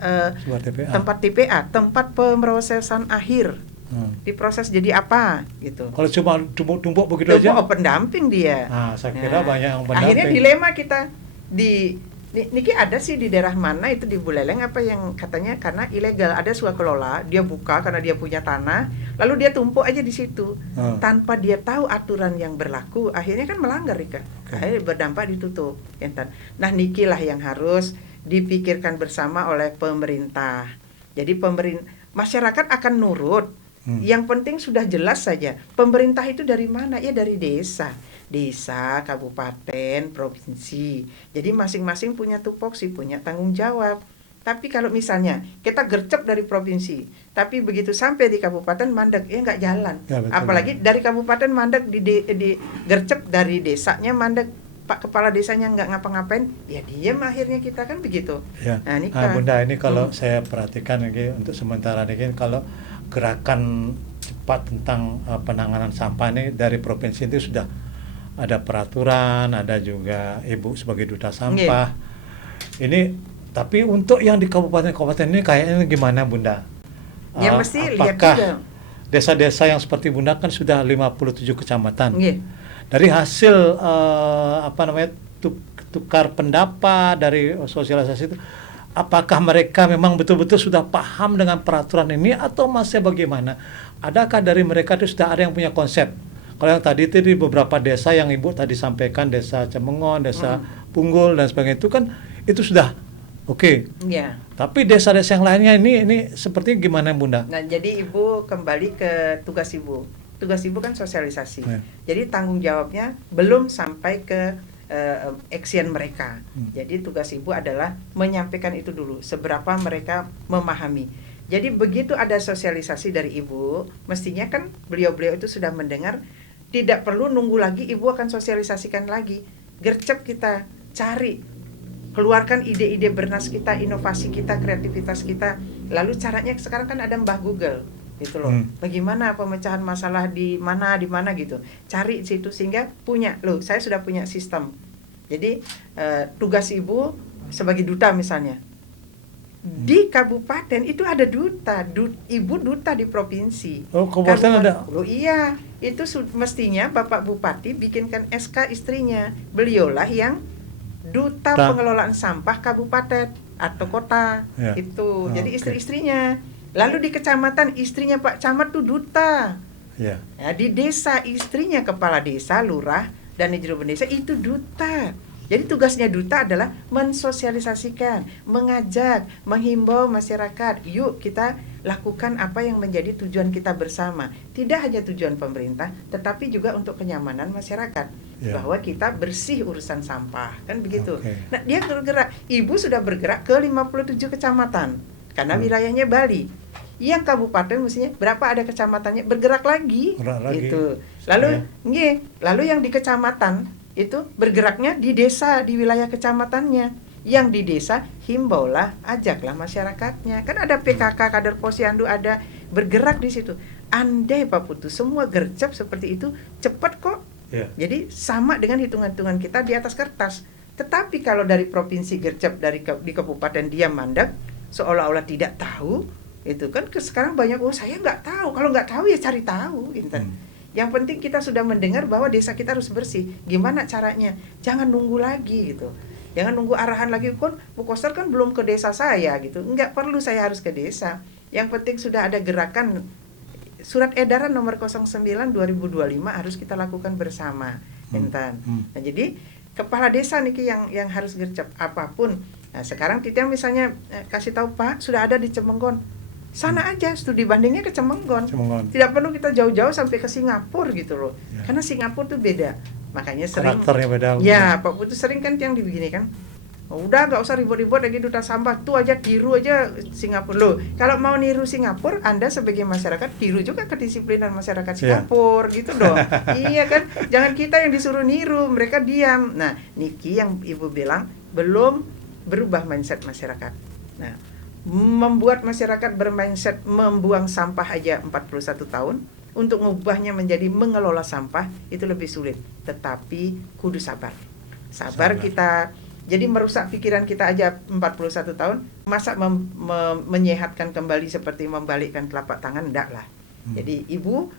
tempat TPA, tempat pemrosesan akhir. Diproses jadi apa gitu. Kalau cuma tumpuk begitu aja open dumping dia. Saya kira banyak yang open dumping. Akhirnya dilema kita niki ada sih di daerah mana itu di Buleleng apa yang katanya karena ilegal, ada swakelola dia buka karena dia punya tanah lalu dia tumpuk aja di situ tanpa dia tahu aturan yang berlaku, akhirnya kan melanggar Rika. Akhirnya berdampak ditutup. Nah nikilah yang harus dipikirkan bersama oleh pemerintah. Jadi masyarakat akan nurut. Yang penting sudah jelas saja. Pemerintah itu dari mana? Ya dari desa, kabupaten, provinsi. Jadi masing-masing punya tupoksi, punya tanggung jawab. Tapi kalau misalnya kita gercep dari provinsi, tapi begitu sampai di kabupaten mandek, nggak jalan. Apalagi dari kabupaten mandek di gercep dari desanya mandek, Pak Kepala Desanya nggak ngapa-ngapain, ya diam akhirnya kita kan begitu. Nah, Bunda ini kalau saya perhatikan ini untuk sementara ini kalau gerakan cepat tentang penanganan sampah ini dari provinsi itu sudah ada peraturan, ada juga Ibu sebagai duta sampah. Ini tapi untuk yang di kabupaten-kabupaten ini kayaknya gimana Bunda? Ya mesti lihat juga. Desa-desa yang seperti Bunda kan sudah 57 kecamatan. Dari hasil tukar pendapat dari sosialisasi itu, apakah mereka memang betul-betul sudah paham dengan peraturan ini atau masih bagaimana? Adakah dari mereka itu sudah ada yang punya konsep? Kalau yang tadi itu di beberapa desa yang Ibu tadi sampaikan, desa Cemengon, desa Punggul dan sebagainya itu kan itu sudah oke. Tapi desa-desa yang lainnya ini seperti gimana Bunda? Nah jadi Ibu kembali ke tugas Ibu. Tugas Ibu kan sosialisasi. Jadi tanggung jawabnya belum sampai ke action mereka. Jadi tugas Ibu adalah menyampaikan itu dulu, seberapa mereka memahami. Jadi begitu ada sosialisasi dari Ibu, mestinya kan beliau-beliau itu sudah mendengar, tidak perlu nunggu lagi, Ibu akan sosialisasikan lagi. Gercep kita, cari, keluarkan ide-ide bernas kita, inovasi kita, kreativitas kita. Lalu caranya sekarang kan ada Mbah Google. gitu loh. Bagaimana pemecahan masalah di mana gitu. Cari situ sehingga punya, loh saya sudah punya sistem. Jadi tugas ibu sebagai duta misalnya. Di kabupaten itu ada duta, ibu duta di provinsi. Oh, kabupaten ada? Oh iya, itu mestinya Bapak Bupati bikinkan SK istrinya. Beliaulah yang duta pengelolaan sampah kabupaten atau kota. Ya. Itu. Jadi istri-istrinya. Lalu di kecamatan istrinya Pak Camat tuh duta. Ya. Ya, di desa istrinya kepala desa, lurah dan juru desa itu duta. Jadi tugasnya duta adalah mensosialisasikan, mengajak, menghimbau masyarakat. Yuk kita lakukan apa yang menjadi tujuan kita bersama. Tidak hanya tujuan pemerintah, tetapi juga untuk kenyamanan masyarakat. Bahwa kita bersih urusan sampah, kan begitu. Nah, dia bergerak. Ibu sudah bergerak ke 57 kecamatan karena wilayahnya Bali. Yang kabupaten mestinya berapa ada kecamatannya bergerak lagi. Itu. Lalu yang di kecamatan itu bergeraknya di desa, di wilayah kecamatannya. Yang di desa himbaulah, ajaklah masyarakatnya. Kan ada PKK, kader posyandu ada bergerak di situ. Andai Pak Putu semua gercep seperti itu, cepat kok. Jadi sama dengan hitungan-hitungan kita di atas kertas. Tetapi kalau dari provinsi gercep di kabupaten dia mandek, seolah-olah tidak tahu, itu kan sekarang banyak saya nggak tahu. Kalau nggak tahu ya cari tahu, Intan. Yang penting kita sudah mendengar bahwa desa kita harus bersih. Gimana caranya? Jangan nunggu lagi gitu. Jangan nunggu arahan lagi. Bu Koster kan belum ke desa saya gitu. Enggak perlu saya harus ke desa. Yang penting sudah ada gerakan. Surat edaran nomor 09 2025 harus kita lakukan bersama. Intan. Nah, jadi kepala desa nih yang harus gercep apapun. Nah, sekarang Titiang misalnya kasih tahu Pak, sudah ada di Cemenggon. Sana aja studi bandingnya ke Cemenggon. Tidak perlu kita jauh-jauh sampai ke Singapura gitu loh. Karena Singapura tuh beda. Makanya sering karakternya beda. Ya, Pak Putu sering kan yang begini kan. Udah nggak usah ribut-ribut lagi duta sampah, tuh aja tiru aja Singapura loh. Kalau mau niru Singapura, Anda sebagai masyarakat tiru juga kedisiplinan masyarakat Singapura gitu dong. Iya kan? Jangan kita yang disuruh niru, mereka diam. Nah, Niki yang Ibu bilang belum berubah mindset masyarakat. Nah, membuat masyarakat bermindset membuang sampah aja 41 tahun, untuk mengubahnya menjadi mengelola sampah itu lebih sulit. Tetapi kudu sabar kita. Jadi merusak pikiran kita aja 41 tahun, masa menyehatkan kembali seperti membalikkan telapak tangan, enggak lah. Jadi ibu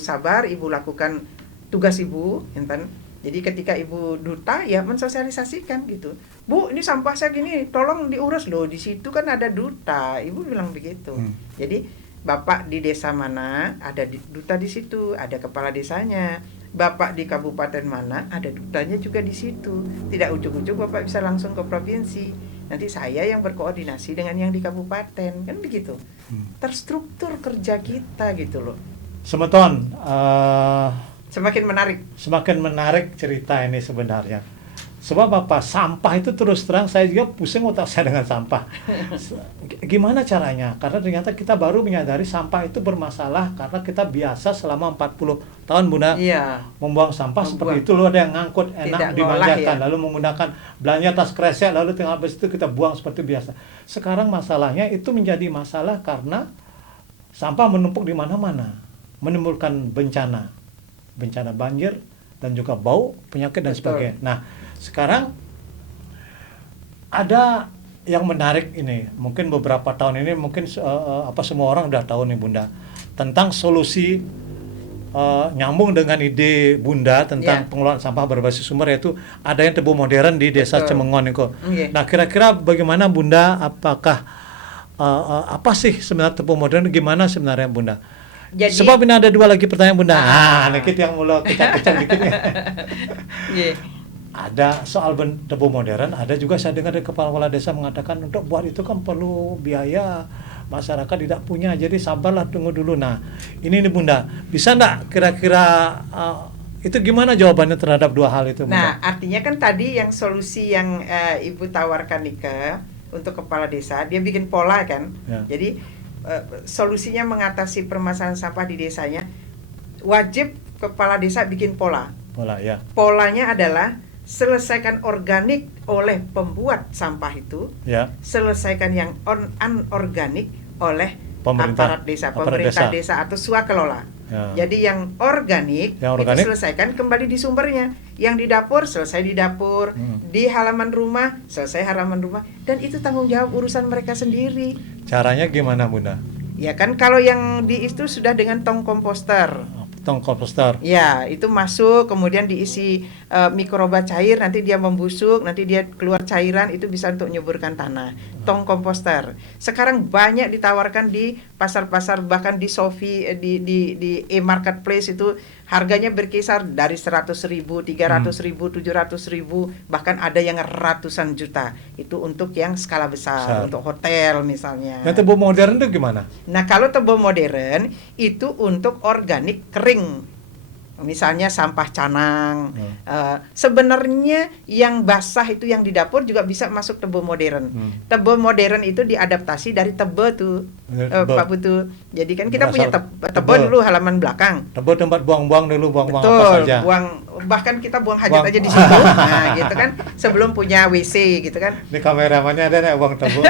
sabar, ibu lakukan tugas ibu, Intan. Jadi ketika ibu duta ya mensosialisasikan gitu. Bu, ini sampah saya gini, tolong diurus loh. Di situ kan ada duta. Ibu bilang begitu. Jadi Bapak di desa mana ada duta di situ, ada kepala desanya. Bapak di kabupaten mana ada dutanya juga di situ. Tidak ujung-ujung Bapak bisa langsung ke provinsi. Nanti saya yang berkoordinasi dengan yang di kabupaten, kan begitu. Terstruktur kerja kita gitu loh. Semeton. Semakin menarik cerita ini sebenarnya. Sebab apa? Sampah itu terus terang saya juga pusing otak saya dengan sampah. Gimana caranya? Karena ternyata kita baru menyadari sampah itu bermasalah karena kita biasa selama 40 tahun Bunda membuang sampah seperti itu. Loh, ada yang ngangkut enak dimanjakan, lalu menggunakan belanja tas kresek, lalu tinggal habis itu kita buang seperti biasa. Sekarang masalahnya itu menjadi masalah karena sampah menumpuk di mana-mana, menimbulkan bencana banjir dan juga bau, penyakit dan sebagainya. Nah, sekarang ada yang menarik ini, mungkin beberapa tahun ini mungkin semua orang udah tahu nih Bunda tentang solusi nyambung dengan ide Bunda tentang pengelolaan sampah berbasis sumber, yaitu ada yang tebu modern di desa Cemengon itu. Nah, kira-kira bagaimana Bunda? Apakah apa sih sebenarnya tebu modern? Gimana sebenarnya Bunda? Jadi, sebab ini ada dua lagi pertanyaan Bunda. Dikit yang mulai kecap-kecap dikit nih. Ada soal tebu modern, ada juga saya dengar dari kepala desa mengatakan untuk buat itu kan perlu biaya, masyarakat tidak punya, jadi sabarlah tunggu dulu. Nah, ini nih Bunda, bisa enggak kira-kira itu gimana jawabannya terhadap dua hal itu Bunda? Nah, artinya kan tadi yang solusi yang Ibu tawarkan Nika untuk kepala desa, dia bikin pola kan. Jadi solusinya mengatasi permasalahan sampah di desanya, wajib kepala desa bikin pola. Polanya adalah selesaikan organik oleh pembuat sampah itu, selesaikan yang anorganik oleh Pemerintah, aparat desa, aparat pemerintah desa. desa atau swakelola. Ya. Jadi yang organik, Yang itu organik? selesaikan kembali di sumbernya. Yang di dapur selesai di dapur, di halaman rumah selesai halaman rumah, dan itu tanggung jawab urusan mereka sendiri. Caranya gimana, Bunda? Ya kan, kalau yang di itu sudah dengan tong komposter. Tong komposter. Ya, itu masuk, kemudian diisi mikroba cair, nanti dia membusuk, nanti dia keluar cairan, itu bisa untuk nyuburkan tanah. Tong komposter. Sekarang banyak ditawarkan di pasar-pasar, bahkan di Shopee, di e-marketplace itu harganya berkisar dari 100.000, 300.000, 700.000, bahkan ada yang ratusan juta. Itu untuk yang skala besar, untuk hotel misalnya. Yang tebu modern itu gimana? Nah, kalau tebu modern itu untuk organik kering. Misalnya sampah canang. Sebenarnya yang basah itu yang di dapur juga bisa masuk tebu modern. Tebu modern itu diadaptasi dari tebe tuh, Pak Putu. Jadi kan kita punya tebe dulu halaman belakang. Tebe tempat buang-buang dulu, buang-buang Betul, apa saja. bahkan kita buang hajat aja di situ. Nah, gitu kan, sebelum punya WC gitu kan. Ini kameramannya ada nih buang tebu.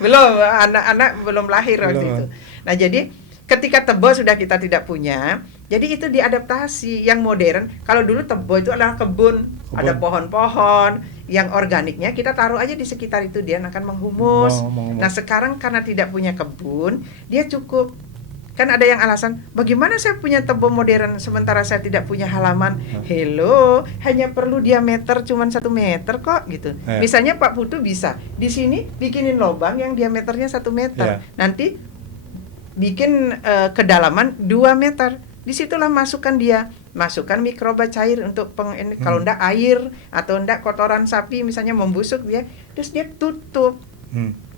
Belum, anak-anak belum lahir waktu itu. Nah, jadi ketika tebo sudah kita tidak punya, jadi itu diadaptasi yang modern. Kalau dulu tebo itu adalah kebun, ada pohon-pohon. Yang organiknya kita taruh aja di sekitar itu, dia akan menghumus. Nah, sekarang karena tidak punya kebun, dia cukup. Kan ada yang alasan, bagaimana saya punya tebo modern sementara saya tidak punya halaman? Hello, hanya perlu diameter cuma 1 meter kok gitu. Misalnya Pak Putu bisa di sini bikinin lubang yang diameternya 1 meter. Nanti bikin kedalaman 2 meter. Disitulah masukkan mikroba cair untuk kalau enggak air atau enggak kotoran sapi misalnya membusuk dia, terus dia tutup.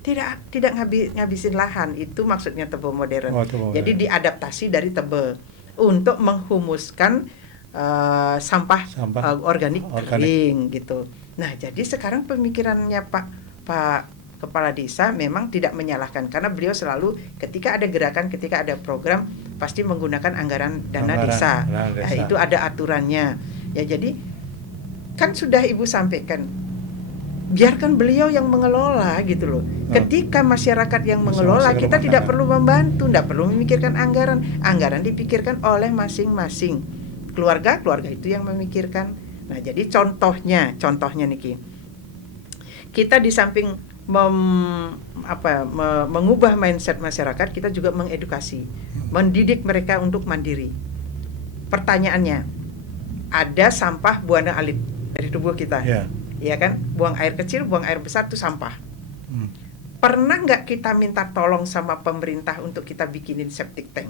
Tidak ngabisin lahan. Itu maksudnya tebe modern. Jadi diadaptasi dari tebe untuk menghumuskan sampah organik kering gitu. Nah, jadi sekarang pemikirannya Pak Kepala Desa memang tidak menyalahkan, karena beliau selalu ketika ada gerakan, ketika ada program pasti menggunakan anggaran dana desa. Nah, itu ada aturannya. Ya, jadi kan sudah Ibu sampaikan, biarkan beliau yang mengelola gitu loh. Ketika masyarakat yang mengelola, kita tidak perlu membantu, tidak perlu memikirkan anggaran. Anggaran dipikirkan oleh masing-masing keluarga itu yang memikirkan. Nah, jadi contohnya Niki, kita di samping mengubah mindset masyarakat, kita juga mengedukasi, mendidik mereka untuk mandiri. Pertanyaannya, ada sampah buana alit dari tubuh kita, ya kan? Buang air kecil, buang air besar itu sampah. Pernah nggak kita minta tolong sama pemerintah untuk kita bikinin septic tank?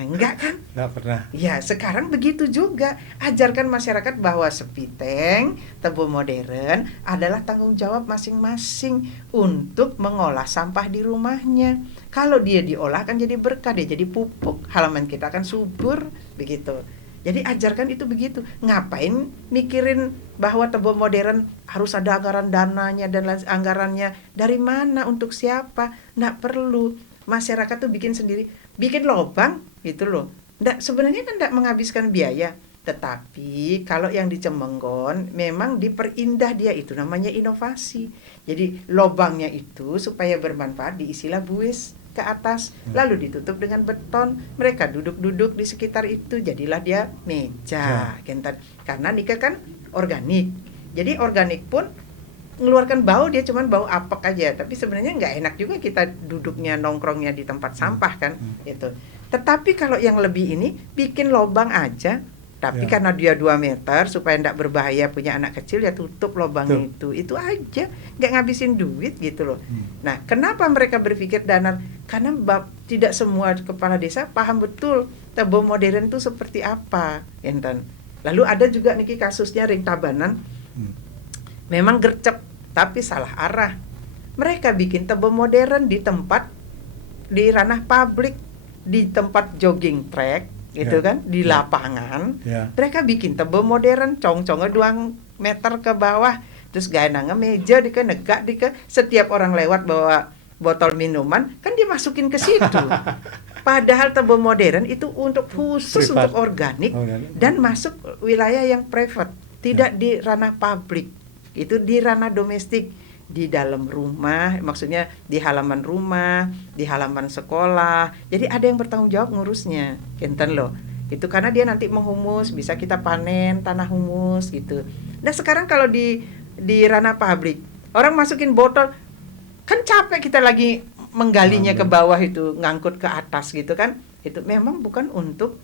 Enggak kan? Nggak pernah. Ya, sekarang begitu juga. Ajarkan masyarakat bahwa septic tank, tebu modern adalah tanggung jawab masing-masing untuk mengolah sampah di rumahnya. Kalau dia diolah kan jadi berkah, dia jadi pupuk, halaman kita akan subur, begitu. Jadi ajarkan itu begitu. Ngapain mikirin bahwa tebu modern harus ada anggaran dananya dan anggarannya dari mana, untuk siapa? Nggak perlu. Masyarakat tuh bikin sendiri, bikin lubang gitu loh. Sebenarnya kan nggak menghabiskan biaya. Tetapi kalau yang di Cemenggon memang diperindah dia, itu namanya inovasi. Jadi lubangnya itu supaya bermanfaat diisilah buis ke atas, lalu ditutup dengan beton. Mereka duduk-duduk di sekitar itu, jadilah dia meja. Karena nikah kan organik. Jadi organik pun mengeluarkan bau, dia cuman bau apek aja, tapi sebenarnya nggak enak juga kita duduknya nongkrongnya di tempat sampah kan gitu. Tetapi kalau yang lebih ini bikin lubang aja, tapi karena dia 2 meter supaya nggak berbahaya punya anak kecil, ya tutup lubangnya itu aja, nggak ngabisin duit gitu loh. Nah, kenapa mereka berpikir danar? Karena tidak semua kepala desa paham betul tebu modern itu seperti apa, enten. Lalu ada juga niki kasusnya Ring Tabanan, memang gercep tapi salah arah. Mereka bikin tebu modern di ranah publik, di tempat jogging track gitu kan, di lapangan. Mereka bikin tebu modern, cong-congnya 2 meter ke bawah, terus gaenangnya meja negak setiap orang lewat bawa botol minuman kan dimasukin ke situ. Padahal tebu modern itu khusus untuk organik dan masuk wilayah yang private, tidak di ranah publik. Itu di ranah domestik. di dalam rumah, maksudnya di halaman rumah, di halaman sekolah. Jadi ada yang bertanggung jawab ngurusnya, enten loh. Itu karena dia nanti menghumus, bisa kita panen tanah humus gitu. Nah sekarang kalau di ranah publik, orang masukin botol, kan capek kita lagi menggalinya ke bawah itu, ngangkut ke atas gitu kan. Itu memang bukan untuk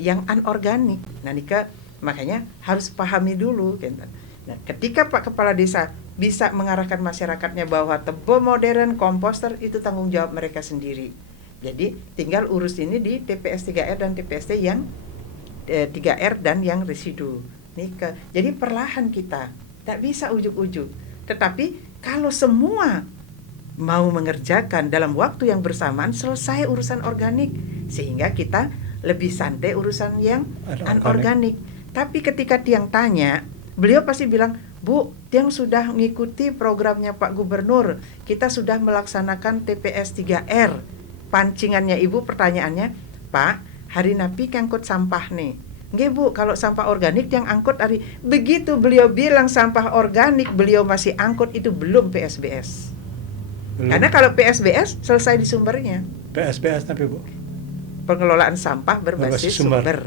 yang anorganik. Nah Nika makanya harus pahami dulu gitu. Nah, ketika Pak Kepala Desa bisa mengarahkan masyarakatnya bahwa tebo modern, komposter itu tanggung jawab mereka sendiri. Jadi tinggal urus ini di TPS 3R dan TPST yang 3R dan yang residu. Jadi perlahan kita, tak bisa ujuk-ujuk. Tetapi kalau semua mau mengerjakan dalam waktu yang bersamaan, selesai urusan organik, sehingga kita lebih santai urusan yang anorganik. Tapi ketika Tiang tanya, beliau pasti bilang, Bu, Tiang sudah mengikuti programnya Pak Gubernur, kita sudah melaksanakan TPS 3R. Pancingannya Ibu, pertanyaannya, Pak, hari napi ngangkut sampah nih. Nggih Bu, kalau sampah organik yang angkut hari. Begitu beliau bilang sampah organik, beliau masih angkut, itu belum PSBS. Belum. Karena kalau PSBS selesai di sumbernya. PSBS tapi Bu? Pengelolaan sampah berbasis sumber.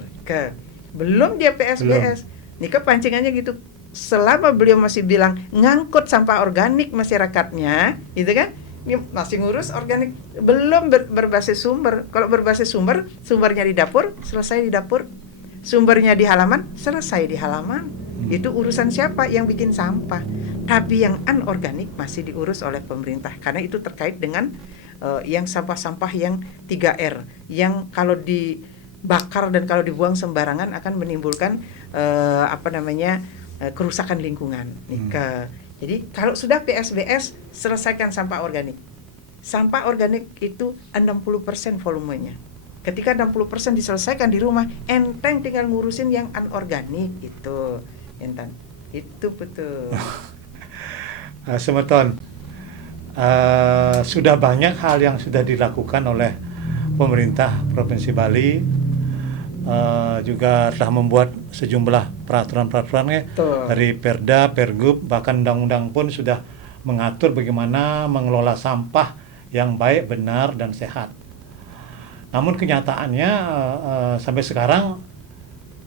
Belum dia PSBS. Nih kepancingannya gitu. Selama beliau masih bilang ngangkut sampah organik masyarakatnya, gitu kan? Ini masih ngurus organik, belum berbasis sumber. Kalau berbasis sumber, sumbernya di dapur, selesai di dapur. Sumbernya di halaman, selesai di halaman. Itu urusan siapa yang bikin sampah. Tapi yang anorganik masih diurus oleh pemerintah, karena itu terkait dengan yang sampah-sampah yang 3R, yang kalau dibakar dan kalau dibuang sembarangan akan menimbulkan kerusakan lingkungan. Jadi kalau sudah PSBS, selesaikan sampah organik. Sampah organik itu 60% volumenya. Ketika 60% diselesaikan di rumah, enteng tinggal ngurusin yang anorganik itu. Enten. Itu betul. Semeton, sudah banyak hal yang sudah dilakukan oleh pemerintah Provinsi Bali, juga telah membuat sejumlah peraturan-peraturan dari Perda, Pergub, bahkan undang-undang pun sudah mengatur bagaimana mengelola sampah yang baik, benar, dan sehat. Namun kenyataannya sampai sekarang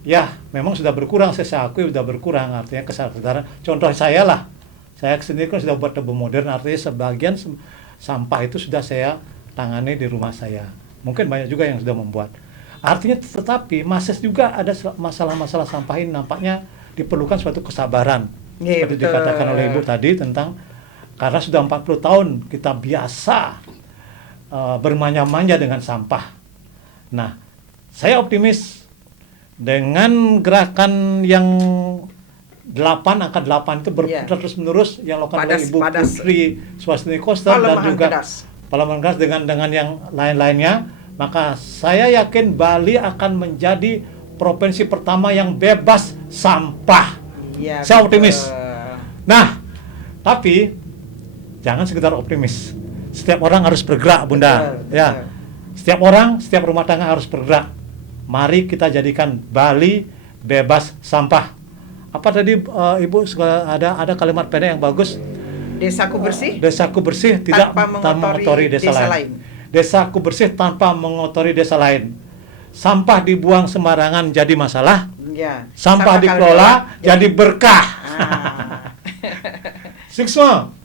ya memang sudah berkurang, saya akui sudah berkurang, artinya kesadaran. Contoh saya sendiri kan sudah buat tebo modern, artinya sebagian sampah itu sudah saya tangani di rumah saya. Mungkin banyak juga yang sudah membuat. Artinya tetapi masih juga ada masalah-masalah sampah ini, nampaknya diperlukan suatu kesabaran. Seperti dikatakan oleh Ibu tadi tentang, karena sudah 40 tahun kita biasa bermanja-manja dengan sampah. Nah, saya optimis dengan gerakan yang 8 angka 8 itu terus menerus yang lakukan oleh Ibu Putri Suwastini Koster dan juga Parlemen Keras dengan yang lain-lainnya, maka saya yakin Bali akan menjadi provinsi pertama yang bebas sampah. Ya, saya optimis. Nah, tapi jangan sekedar optimis. Setiap orang harus bergerak, Bunda. Ya. Setiap orang, setiap rumah tangga harus bergerak. Mari kita jadikan Bali bebas sampah. Apa tadi Ibu ada kalimat pendek yang bagus? Desaku bersih. Desaku bersih tidak tanpa mengotori desa lain. Desaku bersih tanpa mengotori desa lain. Sampah dibuang sembarangan jadi masalah. Ya. Sampah dikelola jadi berkah. Sukses.